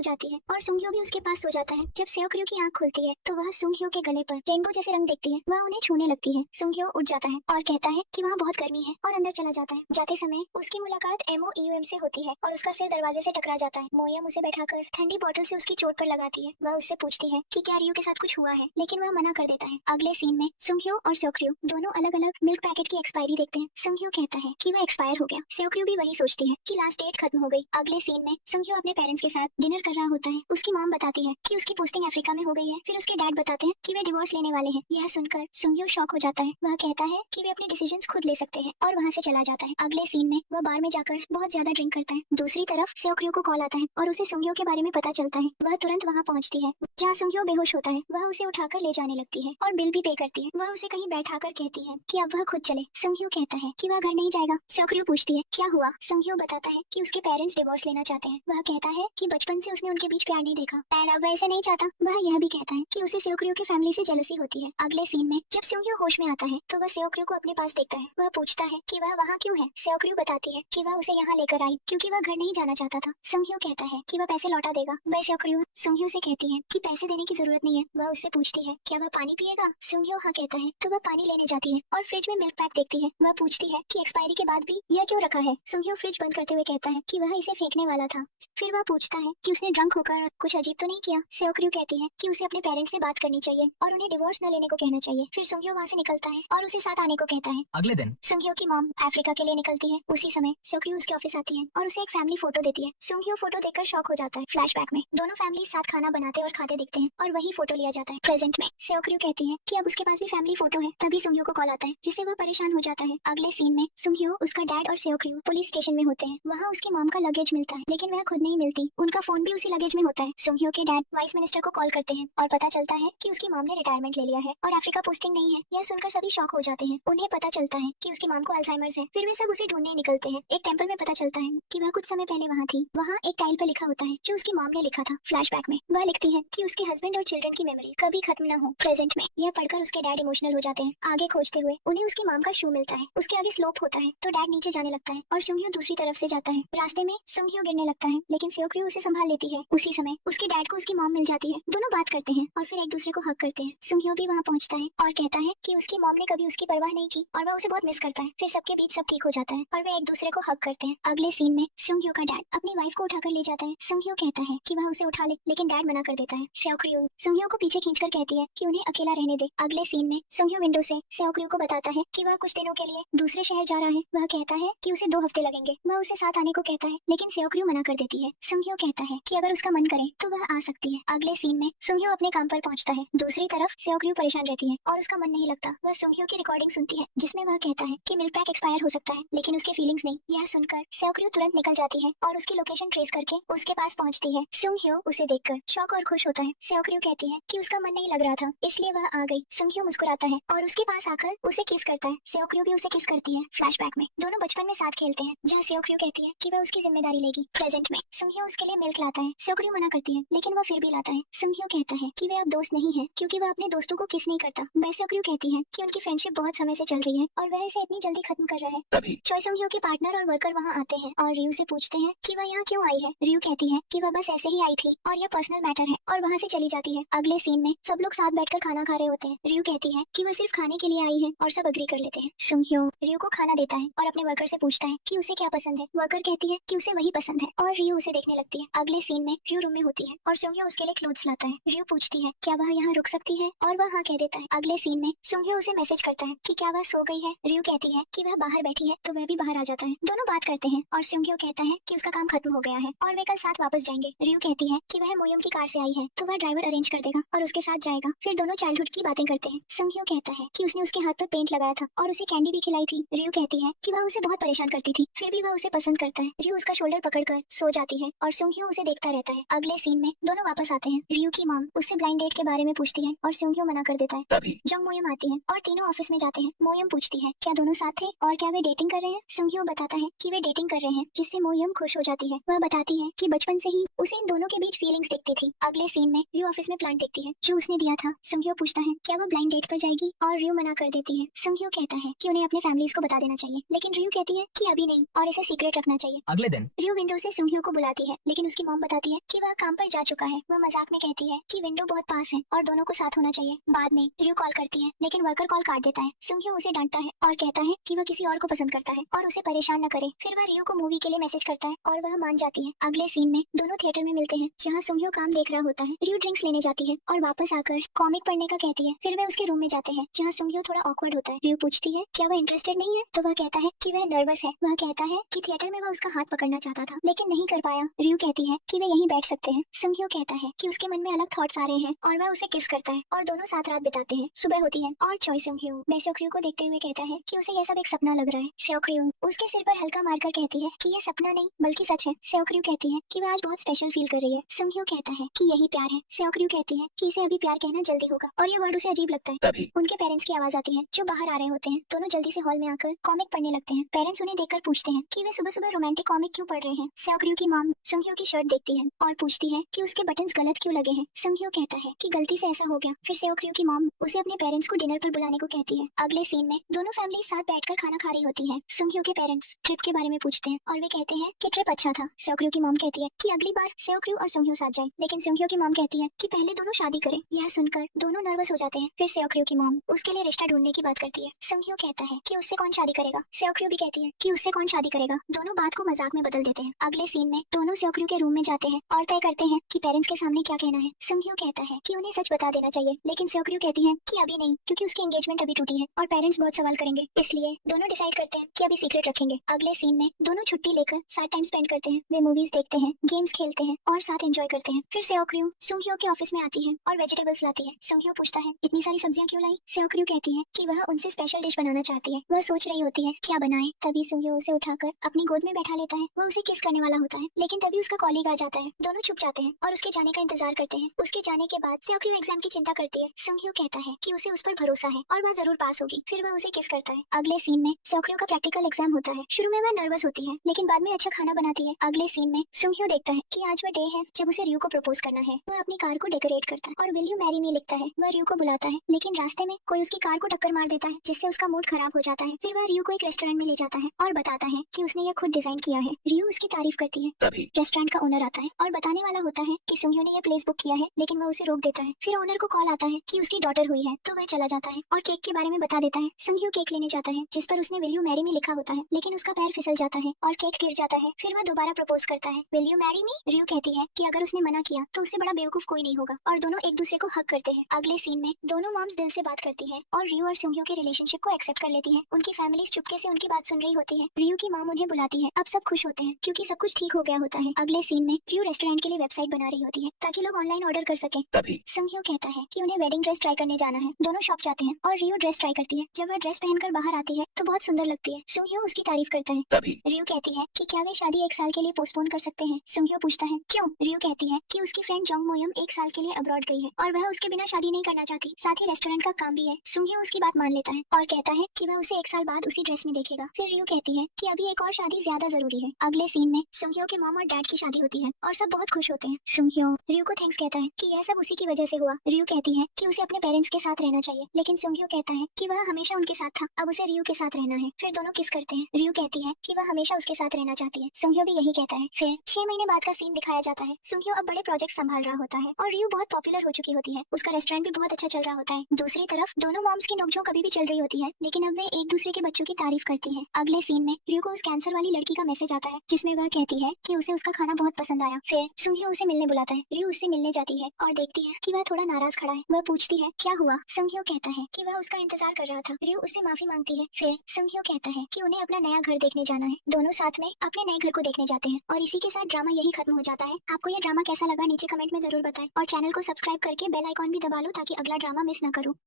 जाती है और सुंघ्यू भी उसके पास सो जाता है। जब सेओक्र्यू की आंख खुलती है तो वह सुंघ्यू के गले पर रेनबो जैसे रंग देखती है। वह उन्हें छूने लगती है। सुंघ्यू उठ जाता है और कहता है कि वहाँ बहुत गर्मी है और अंदर चला जाता है। जाते समय उसकी मुलाकात MOEUM से होती है और उसका सिर दरवाजे से टकरा जाता है। मोयम उसे बैठाकर ठंडी बोतल से उसकी चोट पर लगाती है। वह उससे पूछती है कि क्या रियो के साथ कुछ हुआ है लेकिन वह मना कर देता है। अगले सीन में सुंघ्यू और सेओक्र्यू दोनों अलग अलग मिल्क पैकेट की एक्सपायरी देखते हैं। सुंघ्यू कहता है कि वह एक्सपायर हो गया। सेओक्र्यू भी वही सोचती है कि लास्ट डेट खत्म हो गई। अगले सीन में सुंघ्यू अपने पेरेंट्स के साथ डिनर कर रहा होता है। उसकी मॉम बताती है कि उसकी पोस्टिंग अफ्रीका में हो गई है। फिर उसके डैड बताते हैं कि वे डिवोर्स लेने वाले हैं। यह सुनकर सुंघ्यू शॉक हो जाता है। वह कहता है कि वे अपने डिसीजंस खुद ले सकते हैं और वहाँ से चला जाता है। अगले सीन में वह बार में जाकर बहुत ज्यादा ड्रिंक करता है। दूसरी तरफ सेओक्र्यू को कॉल आता है और उसे सुंघ्यू के बारे में पता चलता है। वह तुरंत वहाँ पहुँचती है जहाँ सुंघ्यू बेहोश होता है। वह उसे उठाकर ले जाने लगती है और बिल भी पे करती है। वह उसे कहीं बैठाकर कहती है कि अब वह खुद चले। सुंघ्यू कहता है कि वह घर नहीं जाएगा। सेओक्र्यू पूछती है क्या हुआ। सुंघ्यू बताता है कि उसके पेरेंट्स डिवोर्स लेना चाहते हैं। वह कहता है कि बचपन से उसने उनके बीच प्यार नहीं देखा और अब वैसे नहीं चाहता। वह यह भी कहता है कि उसे सेओक्र्यू की फैमिली से जेलसी होती है। अगले सीन में जब सुंघ्यू होश में आता है तो वह सेओक्र्यू को अपने पास देखता है। वह पूछता है कि वह वहाँ क्यों है। सेओक्र्यू बताती है कि वह उसे यहाँ लेकर आई क्योंकि वह घर नहीं जाना चाहता था। सुंघ्यू कहता है कि वह पैसे लौटा देगा। वह सेओक्र्यू सुंघ्यू से कहती है कि पैसे देने की जरूरत नहीं है। वह उससे पूछती है क्या वह पानी पिएगा। सुंघ्यू हाँ कहता है तो वह पानी लेने जाती है और फ्रिज में मिल्क पैक देखती है। वह पूछती है कि एक्सपायरी के बाद भी यह क्यों रखा है। सुंघ्यू फ्रिज बंद करते हुए कहता है कि वह इसे फेंकने वाला था। फिर वह पूछता है कि उसने ड्रंक होकर कुछ अजीब तो नहीं किया। सेओक्र्यू कहती है कि उसे अपने पेरेंट्स से बात करनी चाहिए और उन्हें डिवोर्स न लेने को कहना चाहिए। फिर सुंघ्यू वहाँ से निकलता है और उसे साथ आने को कहता है। अगले दिन सुंघ्यू की मॉम अफ्रीका के लिए निकलती है। उसी समय सेओक्र्यू उसके ऑफिस आती है और उसे एक फैमिली फोटो देती है। सुंघ्यू फोटो देखकर शॉक हो जाता है। फ्लैशबैक में दोनों फैमिली साथ खाना बनाते और खाते दिखते हैं और वही फोटो लिया जाता है। प्रेजेंट में सेओक्र्यू कहती है कि अब उसके पास भी फैमिली फोटो है। तभी सुंघ्यू को कॉल आता है जिससे वह परेशान हो जाता है। अगले सीन में सुंघ्यू, उसका डैड और सेओक्र्यू पुलिस स्टेशन में होते हैं। वहाँ उसकी मॉम का लगेज मिलता है लेकिन वह खुद नहीं मिलती। उनका फोन भी उसी लगेज में होता है। सुंघ्यू के डैड वाइस मिनिस्टर को कॉल करते हैं और पता चलता है कि उसकी मॉम ने रिटायरमेंट ले लिया है और अफ्रीका पोस्टिंग नहीं है। यह सुनकर सभी शॉक हो जाते हैं। उन्हें पता चलता है कि उसकी मॉम को अल्जाइमर्स है। फिर वे सब उसे ढूंढने निकलते हैं। एक टेंपल में पता चलता है कि वह कुछ समय पहले वहाँ थी। वहाँ एक टाइल पर लिखा होता है जो उसकी मॉम ने लिखा था। फ्लैशबैक में वह लिखती है कि उसके हस्बैंड और चिल्ड्रन की मेमोरी कभी खत्म न हो। प्रेजेंट में यह पढ़कर उसके डैड इमोशनल हो जाते हैं। आगे खोजते हुए उन्हें उसकी मॉम का शू मिलता है। उसके आगे स्लोप होता है तो डैड नीचे जाने लगता है और सुंघ्यू दूसरी तरफ से जाता है। रास्ते में सुंघ्यू गिरने लगता है लेकिन सेओक्र्यू उसे संभाल लेती है। उसी समय उसके डैड को उसकी मॉम मिल जाती है। दोनों बात करते हैं और फिर एक दूसरे को हक करते हैं। सुंघ्यू भी वहाँ पहुँचता है और कहता है कि उसकी मॉम ने कभी उसकी परवाह नहीं की और वह उसे बहुत मिस करता है। फिर सबके बीच सब ठीक हो जाता है और वे एक दूसरे को हक करते हैं। अगले सीन में सुंघ्यू का डैड अपनी वाइफ को उठाकर ले जाता है। सुंघ्यू कहता है कि वह उसे उठा ले लेकिन डैड मना कर देता है। सेओक्र्यू सुंघ्यू को पीछे खींचकर कहती है कि उन्हें अकेला रहने दे। अगले सीन में सुंघ्यू विंडो से सेओक्र्यू को बताता है कि वह कुछ दिनों के लिए दूसरे शहर जा रहा है। वह कहता है कि उसे 2 हफ्ते लगेंगे। वह उसे साथ आने को कहता है लेकिन सेओक्र्यू मना कर देती है। सुंघ्यू कहता है कि अगर उसका मन करे तो वह आ सकती है। अगले सीन में सुंघ्यू अपने काम पर पहुंचता है। दूसरी तरफ सेओक्र्यू परेशान रहती है और उसका मन नहीं लगता। वह सुंघ्यू की रिकॉर्डिंग सुनती है जिसमें वह कहता है कि मिल्क पैक एक्सपायर हो सकता है लेकिन उसकी फीलिंग्स नहीं। यह सुनकर सेओक्र्यू तुरंत निकल जाती है और उसकी लोकेशन ट्रेस करके उसके पास पहुंचती है। सुंघ्यू उसे देखकर शॉक और खुश होता है। सेओक्र्यू कहती है कि उसका मन नहीं लग रहा था इसलिए वह आ गई। सुंघ्यू मुस्कुराता है और उसके पास आकर उसे किस करता है। सेओक्र्यू भी उसे किस करती है। फ्लैशबैक में दोनों बचपन में साथ खेलते हैं जहाँ सेओक्र्यू कहती है कि वह उसकी जिम्मेदारी लेगी। प्रेजेंट में सुंघ्यू उसके लिए मिल्क लाता है। सेओक्र्यू मना करती है लेकिन वह फिर भी लाता है। सुंघ्यू कहता है कि वे अब दोस्त नहीं है क्योंकि वह अपने दोस्तों को किस नहीं करता। वह सेओक्र्यू कहती है कि उनकी फ्रेंडशिप बहुत समय से चल रही है और वह इसे इतनी जल्दी खत्म कर रहा है। तभी चॉय सुंघ्यू के पार्टनर और वर्कर वहाँ आते हैं और रियू से पूछते हैं कि वह यहाँ क्यों आई है। रियू कहती है कि वह बस ऐसे ही आई थी और यह पर्सनल मैटर है और वहाँ से चली जाती है। अगले सीन में सब लोग साथ बैठकर खाना खा रहे होते हैं। रियू कहती है कि वह सिर्फ खाने के लिए आई है और सब अग्री कर लेते हैं। सुंघ्यू रियू को खाना देता है और अपने वर्कर से पूछता है कि उसे क्या पसंद है। वर्कर कहती है कि उसे वही पसंद है और रियू उसे देखने लगती है। अगले सीन में रियू रूम में होती है और सुंघ्यू उसके लिए क्लोथ्स लाता है। रियू पूछती है क्या वह यहाँ रुक सकती है और वह हाँ कह देता है। अगले सीन में सुंघ्यू उसे मैसेज करता है कि क्या वह सो गई है। रियू कहती है कि वह बाहर बैठी है तो वह भी बाहर आ जाता है। दोनों बात करते हैं और सुंघ्यू कहता है कि उसका काम खत्म हो गया है और वे कल साथ वापस जाएंगे। रियू कहती है कि वह मोयम की कार से आई है तो वह ड्राइवर अरेंज कर देगा और उसके साथ जाएगा। फिर दोनों चाइल्डहुड की बातें करते हैं। संघ्यो कहता है कि उसने उसके हाथ पर पेंट लगाया था और उसे कैंडी भी खिलाई थी। रियू कहती है कि वह उसे बहुत परेशान करती थी, फिर भी वह उसे पसंद करता है। रियू उसका शोल्डर पकड़कर सो जाती है और संघ्यो उसे देखता रहता है। अगले सीन में दोनों वापस आते हैं। रियू की मॉम उससे ब्लाइंड डेट के बारे में पूछती है और संघ्यो मना कर देता है। तभी जंग मोयम आती है और तीनों ऑफिस में जाते हैं। मोयम पूछती है क्या दोनों साथ थे और क्या वे डेटिंग कर रहे हैं। संघ्यो बताता है कि वे डेटिंग कर रहे हैं, जिससे मोयम खुश हो जाती है। वह बताती है कि बचपन से ही उसे इन दोनों के बीच फीलिंग्स दिखती थी। अगले सीन में रियू ऑफिस में प्लांट देखती है जो उसने दिया था। संघ्यो पूछता है क्या वह ब्लाइंड डेट पर जाएगी और रियू मना कर देती है। संघ्यो कहता है कि उन्हें अपने फैमिलीज को बता देना चाहिए, लेकिन रियू कहती है कि अभी नहीं और इसे सीक्रेट रखना चाहिए। अगले दिन रियू विंडो से संघ्यो को बुलाती है, लेकिन उसकी मॉम बताती है कि वह काम पर जा चुका है। वह मजाक में कहती है कि विंडो बहुत पास है और दोनों को साथ होना चाहिए। बाद में रियू कॉल करती है, लेकिन वर्कर कॉल काट देता है। संघ्यो उसे डांटता है और कहता है कि वह किसी और को पसंद करता है और उसे परेशान न करे। फिर वह रियू को मूवी के लिए मैसेज करता है और वह मान जाती है। अगले सीन में दोनों थिएटर में मिलते हैं जहाँ संघ्यो काम देख रहा होता है। रियू ड्रिंक्स लेने जाती है और वापस आकर कॉमिक पढ़ने का कहती है। फिर वह उसके रूम में जाते हैं जहाँ संघ्यो थोड़ा ऑकवर्ड होता है। रियू पूछती है क्या वह इंटरेस्टेड नहीं है, तो वह कहता है कि वह नर्वस है। वह कहता है कि थिएटर में वह उसका हाथ पकड़ना चाहता था लेकिन नहीं कर पाया। रियू कहती है कि वे यहीं बैठ सकते हैं। संघ्यो कहता है कि उसके मन में अलग थॉट्स आ रहे हैं और वह उसे किस करता है और दोनों साथ रात बिताते हैं। सुबह होती है और चॉय संघ्यो सेओक्र्यू को देखते हुए कहता है कि उसे यह सब एक सपना लग रहा है। सेओक्र्यू उसके सिर पर हल्का मारकर कहती है कि यह सपना नहीं बल्कि सच है। सेओक्र्यू कहती है कि वह आज बहुत स्पेशल फील कर रही है। संघ्यो कहता है कि यही प्यार है। सेओक्र्यू कहती है कि इसे अभी प्यार कहना जल्दी होगा और यह वर्ड उसे अजीब लगता है। तभी उनके पेरेंट्स की आवाज आती है जो बाहर आ रहे होते हैं। दोनों जल्दी से हॉल में आकर कॉमिक पढ़ने लगते हैं। पेरेंट्स उन्हें देखकर पूछते हैं कि वे सुबह सुबह रोमांटिक कॉमिक क्यों पढ़ रहे हैं। सेओक्र्यू की मॉम संघ्यो की शर्ट देखती है और पूछती है कि उसके बटन्स गलत क्यों लगे हैं। संघ्यो कहता है कि गलती से ऐसा हो गया। फिर सेओक्र्यू की मॉम उसे अपने पेरेंट्स को डिनर पर बुलाने को कहती है। अगले सीन में दोनों फैमिली साथ बैठकर खाना खा रही होती है। संघ्यो के पेरेंट्स ट्रिप के बारे में पूछते हैं और वे कहते हैं कि ट्रिप अच्छा था। सेओक्र्यू की मॉम कहती है कि अगली बार सेओक्र्यू और संघ्यो साथ जाए, लेकिन संघ्यो की मॉम कहती है कि पहले दोनों शादी करें। यह सुनकर दोनों नर्वस हो जाते हैं। फिर सेओक्र्यू की मॉम उसके लिए रिश्ता ढूंढने की बात करती है। संघ्यो कहता है कि उससे कौन शादी करेगा। सेओक्र्यू भी कहती है कि उससे कौन शादी करेगा। दोनों बात को मजाक में बदल देते हैं। अगले सीन में दोनों सेओक्र्यू के रूम में जाते हैं और तय करते हैं कि पेरेंट्स के सामने क्या कहना है। संघ्यो कहता है कि उन्हें सच बता देना चाहिए, लेकिन सेओक्र्यू कहती है कि अभी नहीं, क्योंकि उसकी एंगेजमेंट अभी टूटी है और पेरेंट्स बहुत सवाल करेंगे, इसलिए दोनों डिसाइड करते हैं कि अभी सीक्रेट रखेंगे। अगले सीन में दोनों छुट्टी लेकर साथ टाइम स्पेंड करते हैं। वे मूवीज देखते हैं, गेम्स खेलते हैं और साथ एंजॉय करते हैं। फिर सेओक्र्यू संघ्यो के ऑफिस में आती है और वेजिटेबल्स लाती है। संघ्यो पूछता है इतनी सारी सब्जियां क्यों लाई। सेओक्र्यू कहती है कि वह उनसे स्पेशल डिश बनाना चाहती है। वह सोच रही होती है क्या बनाए। तभी संघ्यो उसे उठाकर अपनी गोद में बैठा लेता है। वह उसे किस करने वाला होता है, लेकिन तभी उसका कॉलीग आ जाता है। दोनों छुप जाते हैं और उसके जाने का इंतजार करते हैं। उसके जाने के बाद सेओक्र्यू एग्जाम की चिंता करती है। संघ्यो कहता है कि उसे उस पर भरोसा है और वह जरूर पास होगी। फिर वह उसे किस करता है। अगले सीन में सेओक्र्यू का प्रैक्टिकल एग्जाम होता है। शुरू में वह नर्वस होती है, लेकिन बाद में अच्छा खाना बनाती है। अगले सीन में संघ्यो देखता है कि आज वह डे है जब उसे रियू को प्रपोज करना है। वह अपनी कार को डेकोरेट करता है और विल यू मैरी मी लिखता है। वह रियू को बुलाता है, लेकिन रास्ते में कोई उसकी कार को टक्कर मार देता है, जिससे उसका मूड खराब हो जाता है। फिर वह रियू को एक रेस्टोरेंट में ले जाता है और बताता है कि उसने यह खुद डिजाइन किया है। रियू उसकी तारीफ करती है। तभी रेस्टोरेंट का ओनर आता है और बताने वाला होता है कि संघ्यो ने यह प्लेस बुक किया है, लेकिन वह उसे रोक देता है। फिर ओनर को कॉल आता है कि उसकी डॉटर हुई है, तो वह चला जाता है और केक के बारे में बता देता है। संघ्यो केक लेने जाता है जिस पर उसने विल यू मैरी मी लिखा होता है, लेकिन उसका पैर फिसल जाता है और केक गिर जाता है। फिर वह दोबारा प्रपोज करता है, विल यू मैरी मी। रियू कहती है कि अगर उसने मना किया तो उससे बड़ा बेवकूफ कोई नहीं होगा, और दोनों एक दूसरे को हक करते हैं। अगले सीन में दोनों मॉम्स दिल से बात करती है और रियू और संघ्यो के रिलेशनशिप को एक्सेप्ट कर लेती है। उनकी फैमिलीज चुपके से उनकी बात सुन रही होती है। रियू की मॉम उन्हें बुलाती है। अब सब खुश होते हैं क्योंकि सब कुछ ठीक हो गया होता है। अगले सीन में रियू रेस्टोरेंट के लिए वेबसाइट बना रही होती है ताकि लोग ऑनलाइन ऑर्डर कर सके। तभी संघ्यो कहता है कि उन्हें वेडिंग ड्रेस ट्राई करने जाना है। दोनों शॉप जाते हैं और रियू ड्रेस ट्राई करती है। जब वह ड्रेस पहनकर बाहर आती है तो बहुत सुंदर लगती है। संघ्यो उसकी तारीफ करता है। तभी रियू कहती है कि क्या वे शादी 1 साल के लिए पोस्टपोन कर सकते हैं। संघ्यो पूछता है क्यों। रियू कहती है कि उसकी फ्रेंड जोंग मोयम 1 साल के लिए अब्रॉड गई है और वह उसके बिना शादी नहीं करना चाहती। साथ ही रेस्टोरेंट का काम भी है। संघ्यो उसकी बात मान लेता है और कहता है कि वह उसे 1 साल बाद उसी ड्रेस में देखेगा। फिर रियू कहती है कि अभी एक और शादी ज्यादा जरूरी है। अगले सीन में संघ्यो के मॉम और डैड की शादी होती है और सब बहुत खुश होते हैं। संघ्यो रियू को थैंक्स कहता है कि यह सब उसी की वजह से हुआ। रियू कहती है कि उसे अपने पेरेंट्स के साथ रहना चाहिए, लेकिन संघ्यो कहता है कि वह हमेशा उनके साथ था, अब उसे रियू के साथ रहना है। फिर दोनों किस करते हैं। रियू कहती है कि वह हमेशा उसके साथ रहना चाहती है। संघ्यो भी यही कहता है। फिर 6 महीने बाद का सीन दिखाया जाता है। संघ्यो अब बड़े प्रोजेक्ट संभाल रहा होता है और रियू बहुत पॉपुलर हो चुकी होती है। उसका रेस्टोरेंट भी बहुत अच्छा चल रहा होता है। दूसरी तरफ दोनों मॉम्स की नोकझोंक कभी भी चल रही होती है, लेकिन अब वे एक दूसरे के बच्चों की तारीफ करती है। अगले सीन में रियू को उस कैंसर वाली लड़की का मैसेज आता है जिसमें वह कहती है कि उसे उसका खाना बहुत पसंद आया। फिर संघ्यो उसे मिलने बुलाता है। रियू उससे मिलने जाती है और देखती है कि वह थोड़ा नाराज खड़ा है। वह पूछती है क्या हुआ। संघ्यो कहता है कि वह उसका इंतजार कर रहा था। रियू उससे माफी मांगती है। फिर संघ्यो कहता है कि उन्हें अपना नया घर देखने जाना है। दोनों साथ में अपने नए घर को देखने जाते हैं और इसी के साथ ड्रामा यही खत्म हो जाता है। आपको ये ड्रामा कैसा लगा नीचे कमेंट में जरूर बताएं और चैनल को सब्सक्राइब करके बेल आइकॉन भी दबा लो ताकि अगला ड्रामा मिस न करूं।